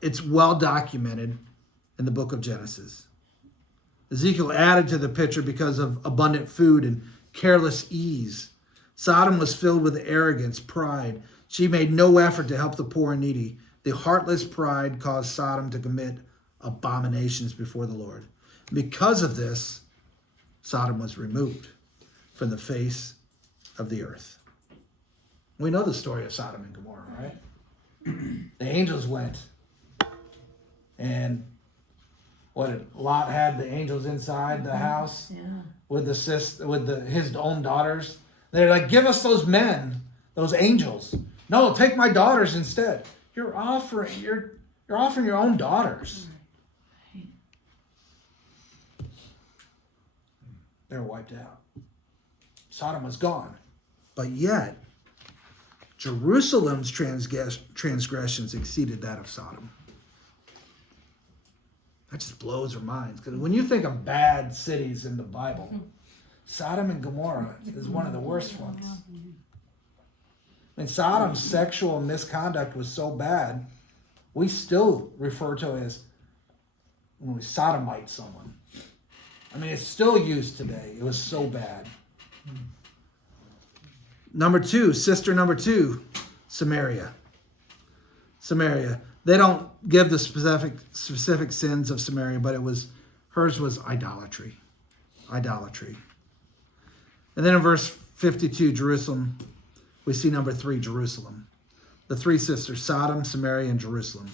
it's well documented in the book of Genesis. Ezekiel added to the picture because of abundant food and careless ease. Sodom was filled with arrogance, pride. She made no effort to help the poor and needy. The heartless pride caused Sodom to commit abominations before the Lord. Because of this, Sodom was removed from the face of the earth. We know the story of Sodom and Gomorrah, right? The angels went, and Lot had the angels inside the house with his own daughters. They're like, give us those men, those angels. No, take my daughters instead. You're offering your own daughters. They're wiped out. Sodom was gone. But yet, Jerusalem's transgressions exceeded that of Sodom. That just blows our minds. Because when you think of bad cities in the Bible, Sodom and Gomorrah is one of the worst ones. And Sodom's sexual misconduct was so bad, we still refer to it as when we sodomite someone. I mean, it's still used today. It was so bad. Sister number two, Samaria. Samaria. They don't give the specific sins of Samaria, but hers was idolatry. Idolatry. And then in verse 52, Jerusalem, we see number 3, Jerusalem. The three sisters, Sodom, Samaria, and Jerusalem.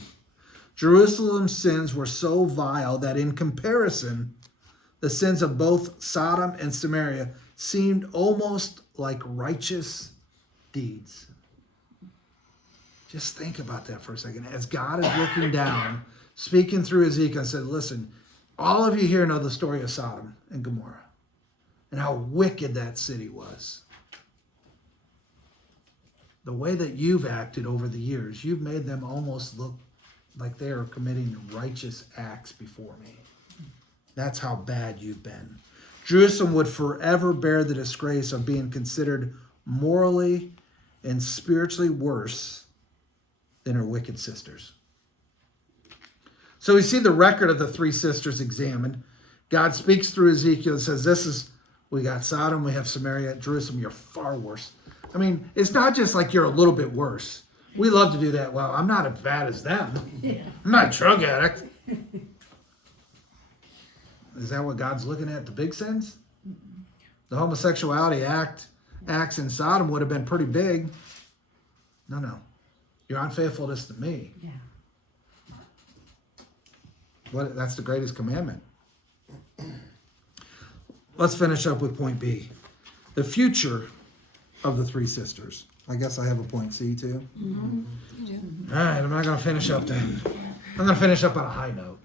Jerusalem's sins were so vile that in comparison, the sins of both Sodom and Samaria seemed almost like righteous deeds. Just think about that for a second. As God is looking down, speaking through Ezekiel, and said, listen, all of you here know the story of Sodom and Gomorrah and how wicked that city was. The way that you've acted over the years, you've made them almost look like they are committing righteous acts before me. That's how bad you've been. Jerusalem would forever bear the disgrace of being considered morally and spiritually worse than her wicked sisters. So we see the record of the three sisters examined. God speaks through Ezekiel and says, we got Sodom, we have Samaria, Jerusalem, you're far worse. I mean, it's not just like you're a little bit worse. We love to do that. Well, I'm not as bad as them. I'm not a drug addict. Is that what God's looking at, the big sins? The homosexuality acts in Sodom would have been pretty big. No. Your unfaithfulness to me. Yeah. That's the greatest commandment. Let's finish up with point B. The future of the three sisters. I guess I have a point C too. Mm-hmm. All right, I'm not going to finish up then. I'm going to finish up on a high note.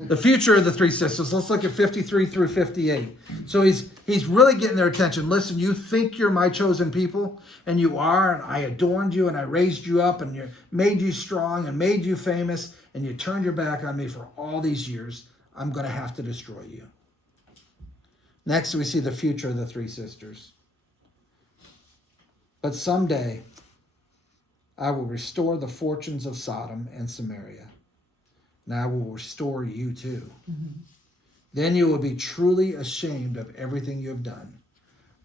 The future of the three sisters. Let's look at 53 through 58. So he's really getting their attention. Listen, you think you're my chosen people, and you are, and I adorned you, and I raised you up, and made you strong, and made you famous, and you turned your back on me for all these years. I'm going to have to destroy you. Next, we see the future of the three sisters. But someday, I will restore the fortunes of Sodom and Samaria. And I will restore you too. Mm-hmm. Then you will be truly ashamed of everything you have done,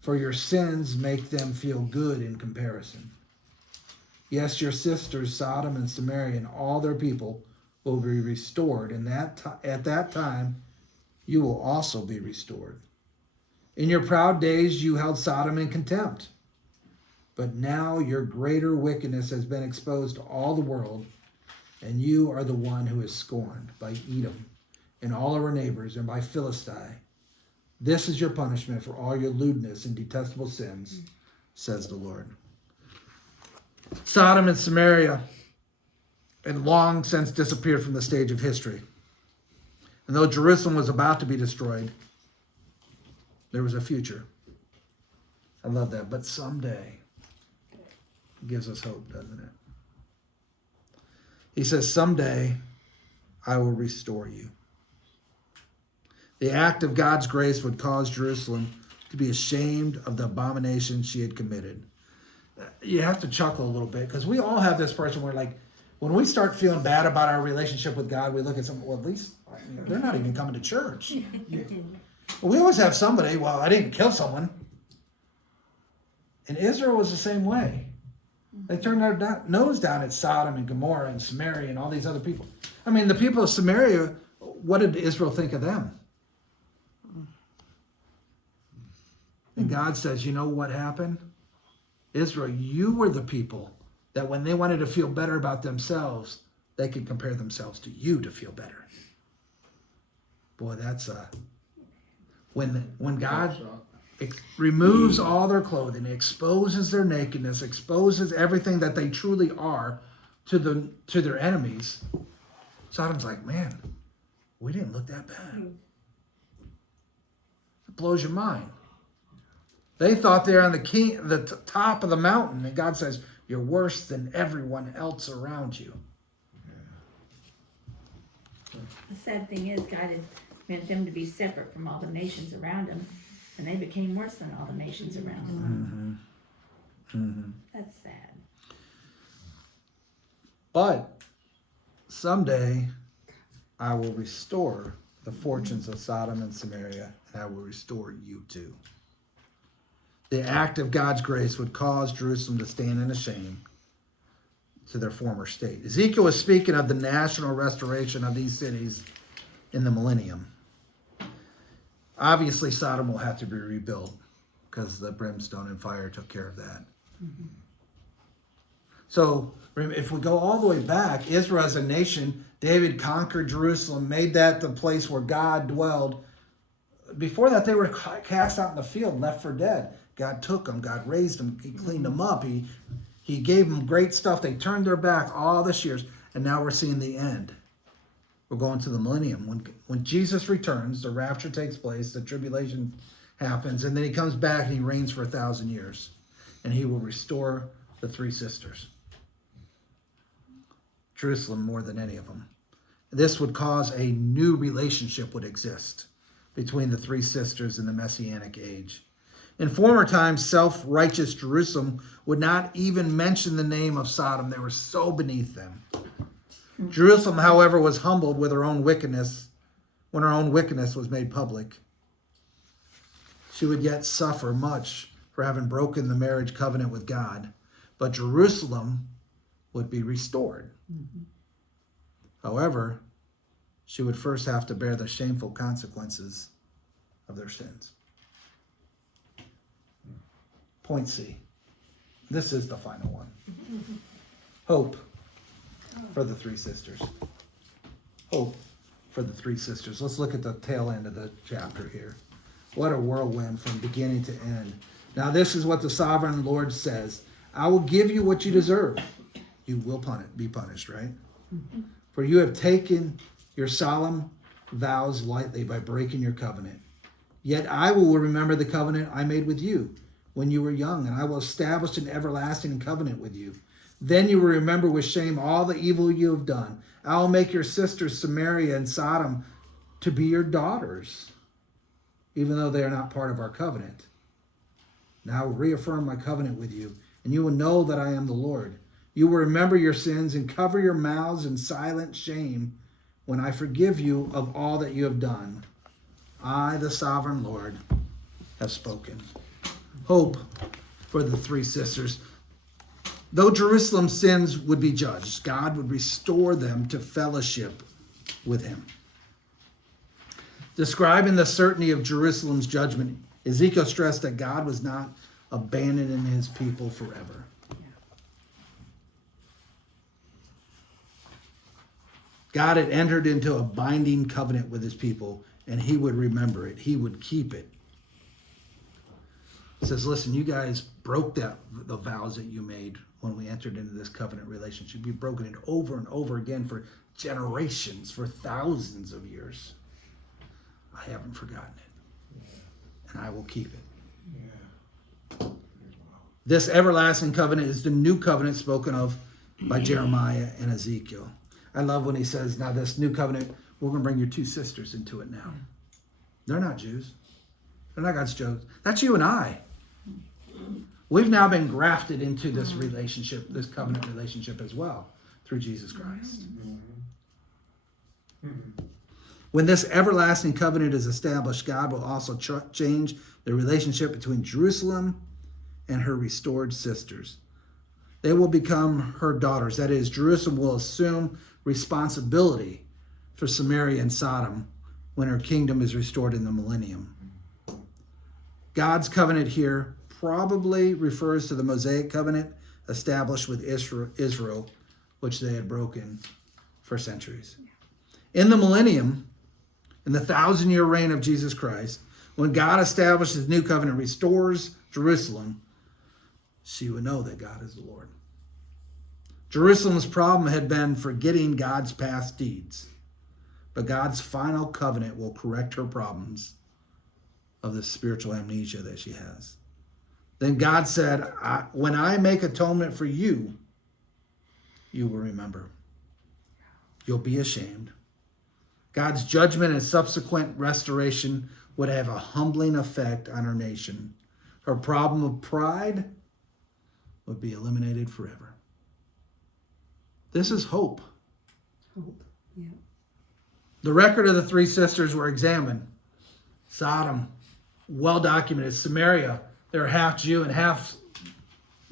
for your sins make them feel good in comparison. Yes, your sisters, Sodom and Samaria, and all their people will be restored, and at that time you will also be restored. In your proud days you held Sodom in contempt, but now your greater wickedness has been exposed to all the world, and you are the one who is scorned by Edom and all of our neighbors and by Philistine. This is your punishment for all your lewdness and detestable sins, says the Lord. Sodom and Samaria had long since disappeared from the stage of history. And though Jerusalem was about to be destroyed, there was a future. I love that. But someday, it gives us hope, doesn't it? He says, someday I will restore you. The act of God's grace would cause Jerusalem to be ashamed of the abomination she had committed. You have to chuckle a little bit, because we all have this person where, like, when we start feeling bad about our relationship with God, we look at someone, well, at least they're not even coming to church. Well, we always have somebody, well, I didn't kill someone. And Israel was the same way. They turned their nose down at Sodom and Gomorrah and Samaria and all these other people. I mean, the people of Samaria, what did Israel think of them? And God says, you know what happened? Israel, you were the people that when they wanted to feel better about themselves, they could compare themselves to you to feel better. Boy, that's when God removes all their clothing, exposes their nakedness, exposes everything that they truly are to their enemies. Sodom's like, man, we didn't look that bad. It blows your mind. They thought they're on the top of the mountain, and God says, you're worse than everyone else around you. The sad thing is, God had meant them to be separate from all the nations around them, and they became worse than all the nations around them. Mm-hmm. Mm-hmm. That's sad. But someday I will restore the fortunes of Sodom and Samaria, and I will restore you too. The act of God's grace would cause Jerusalem to stand in a shame to their former state. Ezekiel was speaking of the national restoration of these cities in the millennium. Obviously, Sodom will have to be rebuilt because the brimstone and fire took care of that. Mm-hmm. So if we go all the way back, Israel as a nation, David conquered Jerusalem, made that the place where God dwelled. Before that, they were cast out in the field, left for dead. God took them. God raised them. He cleaned them up. He gave them great stuff. They turned their back all this years, and now we're seeing the end. We're going to the millennium. When Jesus returns, the rapture takes place, the tribulation happens, and then he comes back and he reigns for 1,000 years, and he will restore the three sisters. Jerusalem more than any of them. This would cause a new relationship would exist between the three sisters in the Messianic age. In former times, self-righteous Jerusalem would not even mention the name of Sodom. They were so beneath them. Jerusalem, however, was humbled with her own wickedness when her own wickedness was made public. She would yet suffer much for having broken the marriage covenant with God, but Jerusalem would be restored. However, she would first have to bear the shameful consequences of their sins. Point C. This is the final one. Hope for the three sisters. Hope for the three sisters. Let's look at the tail end of the chapter here. What a whirlwind from beginning to end. Now this is what the sovereign Lord says. I will give you what you deserve. You will be punished, right? For you have taken your solemn vows lightly by breaking your covenant. Yet I will remember the covenant I made with you when you were young, and I will establish an everlasting covenant with you. Then you will remember with shame all the evil you have done. I will make your sisters Samaria and Sodom to be your daughters, even though they are not part of our covenant. Now I will reaffirm my covenant with you, and you will know that I am the Lord. You will remember your sins and cover your mouths in silent shame when I forgive you of all that you have done. I, the sovereign Lord, have spoken. Hope for the three sisters. Though Jerusalem's sins would be judged, God would restore them to fellowship with him. Describing the certainty of Jerusalem's judgment, Ezekiel stressed that God was not abandoning his people forever. God had entered into a binding covenant with his people, and he would remember it. He would keep it. He says, listen, you guys broke the vows that you made when we entered into this covenant relationship. You've broken it over and over again for generations, for thousands of years. I haven't forgotten it, and I will keep it. This everlasting covenant is the new covenant spoken of by Jeremiah and Ezekiel. I love when he says, now this new covenant, we're going to bring your two sisters into it now. They're not Jews. They're not God's Jews. That's you and I. We've now been grafted into this relationship, this covenant relationship as well, through Jesus Christ. When this everlasting covenant is established, God will also change the relationship between Jerusalem and her restored sisters. They will become her daughters. That is, Jerusalem will assume responsibility for Samaria and Sodom when her kingdom is restored in the millennium. God's covenant here probably refers to the Mosaic covenant established with Israel, which they had broken for centuries. In the millennium, in the 1,000-year reign of Jesus Christ, when God establishes his new covenant, restores Jerusalem, she would know that God is the Lord. Jerusalem's problem had been forgetting God's past deeds, but God's final covenant will correct her problems of the spiritual amnesia that she has. Then God said, when I make atonement for you, you will remember. You'll be ashamed. God's judgment and subsequent restoration would have a humbling effect on her nation. Her problem of pride would be eliminated forever. This is hope. Hope, yeah. The record of the three sisters were examined. Sodom, well documented. Samaria, they were half Jew and half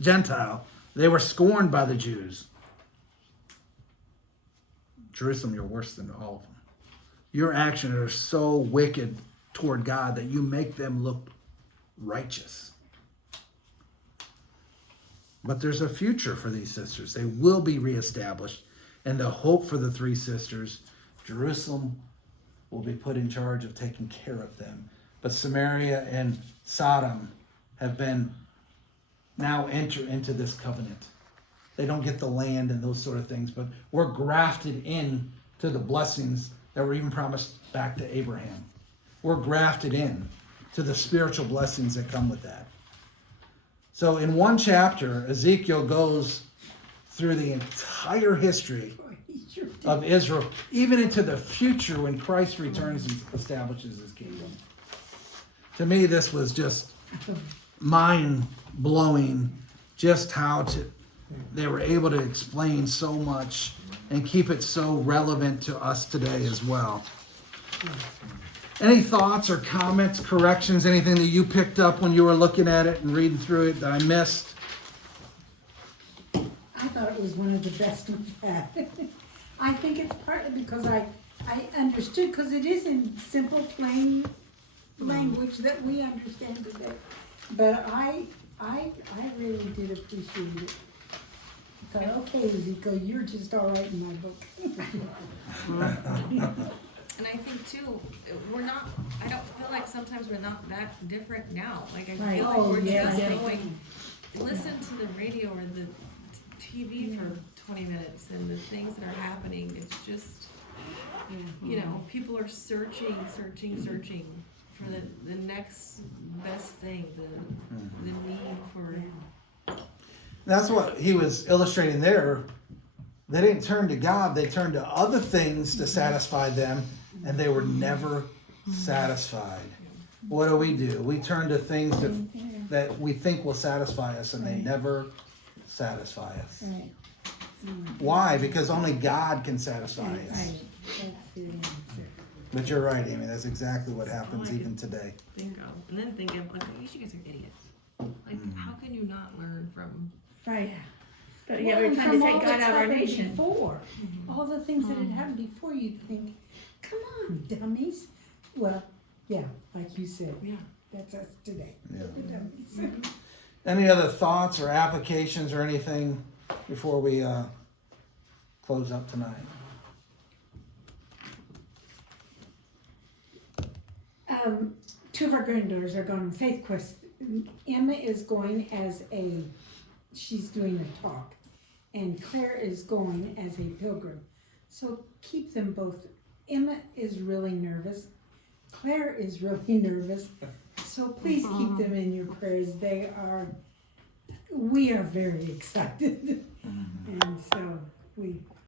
Gentile. They were scorned by the Jews. Jerusalem, you're worse than all of them. Your actions are so wicked toward God that you make them look righteous. But there's a future for these sisters. They will be reestablished. And the hope for the three sisters, Jerusalem will be put in charge of taking care of them. But Samaria and Sodom have been now enter into this covenant. They don't get the land and those sort of things, but we're grafted in to the blessings that were even promised back to Abraham. We're grafted in to the spiritual blessings that come with that. So in one chapter, Ezekiel goes through the entire history of Israel, even into the future when Christ returns and establishes his kingdom. To me, this was just mind-blowing, just how they were able to explain so much and keep it so relevant to us today as well. Any thoughts or comments, corrections, anything that you picked up when you were looking at it and reading through it that I missed? I thought it was one of the best we've had. I think it's partly because I understood, because it is in simple, plain language that we understand today. But I really did appreciate it. I thought, okay, Ezekiel, you're just all right in my book. And I think too, I don't feel like sometimes we're not that different now. Like I Right. feel like Oh, we're yeah, just definitely. going, listen to the radio or the TV for 20 minutes and the things that are happening. It's just, you know, people are searching for the next best thing, the need for. That's what he was illustrating there. They didn't turn to God, they turned to other things to satisfy them, and they were never satisfied. What do? We turn to things that we think will satisfy us, and they never satisfy us. Right. Why? Because only God can satisfy us. Right. That's the answer. But you're right, Amy, that's exactly what happens even today. Think of, and then think of, like, I guess you guys are idiots. Like, how can you not learn from? Right. But Well, yeah, we're and trying from to all take God that's out of our happened nation. Before, all the things that had happened before, you'd think, come on, dummies. Well, yeah, like you said, Yeah. that's us today. Yeah. The dummies. Any other thoughts or applications or anything before we close up tonight? Two of our granddaughters are going on Faith Quest. Emma is going she's doing a talk, and Claire is going as a pilgrim. So keep them both. Emma is really nervous. Claire is really nervous. So please keep them in your prayers. We are very excited. And so we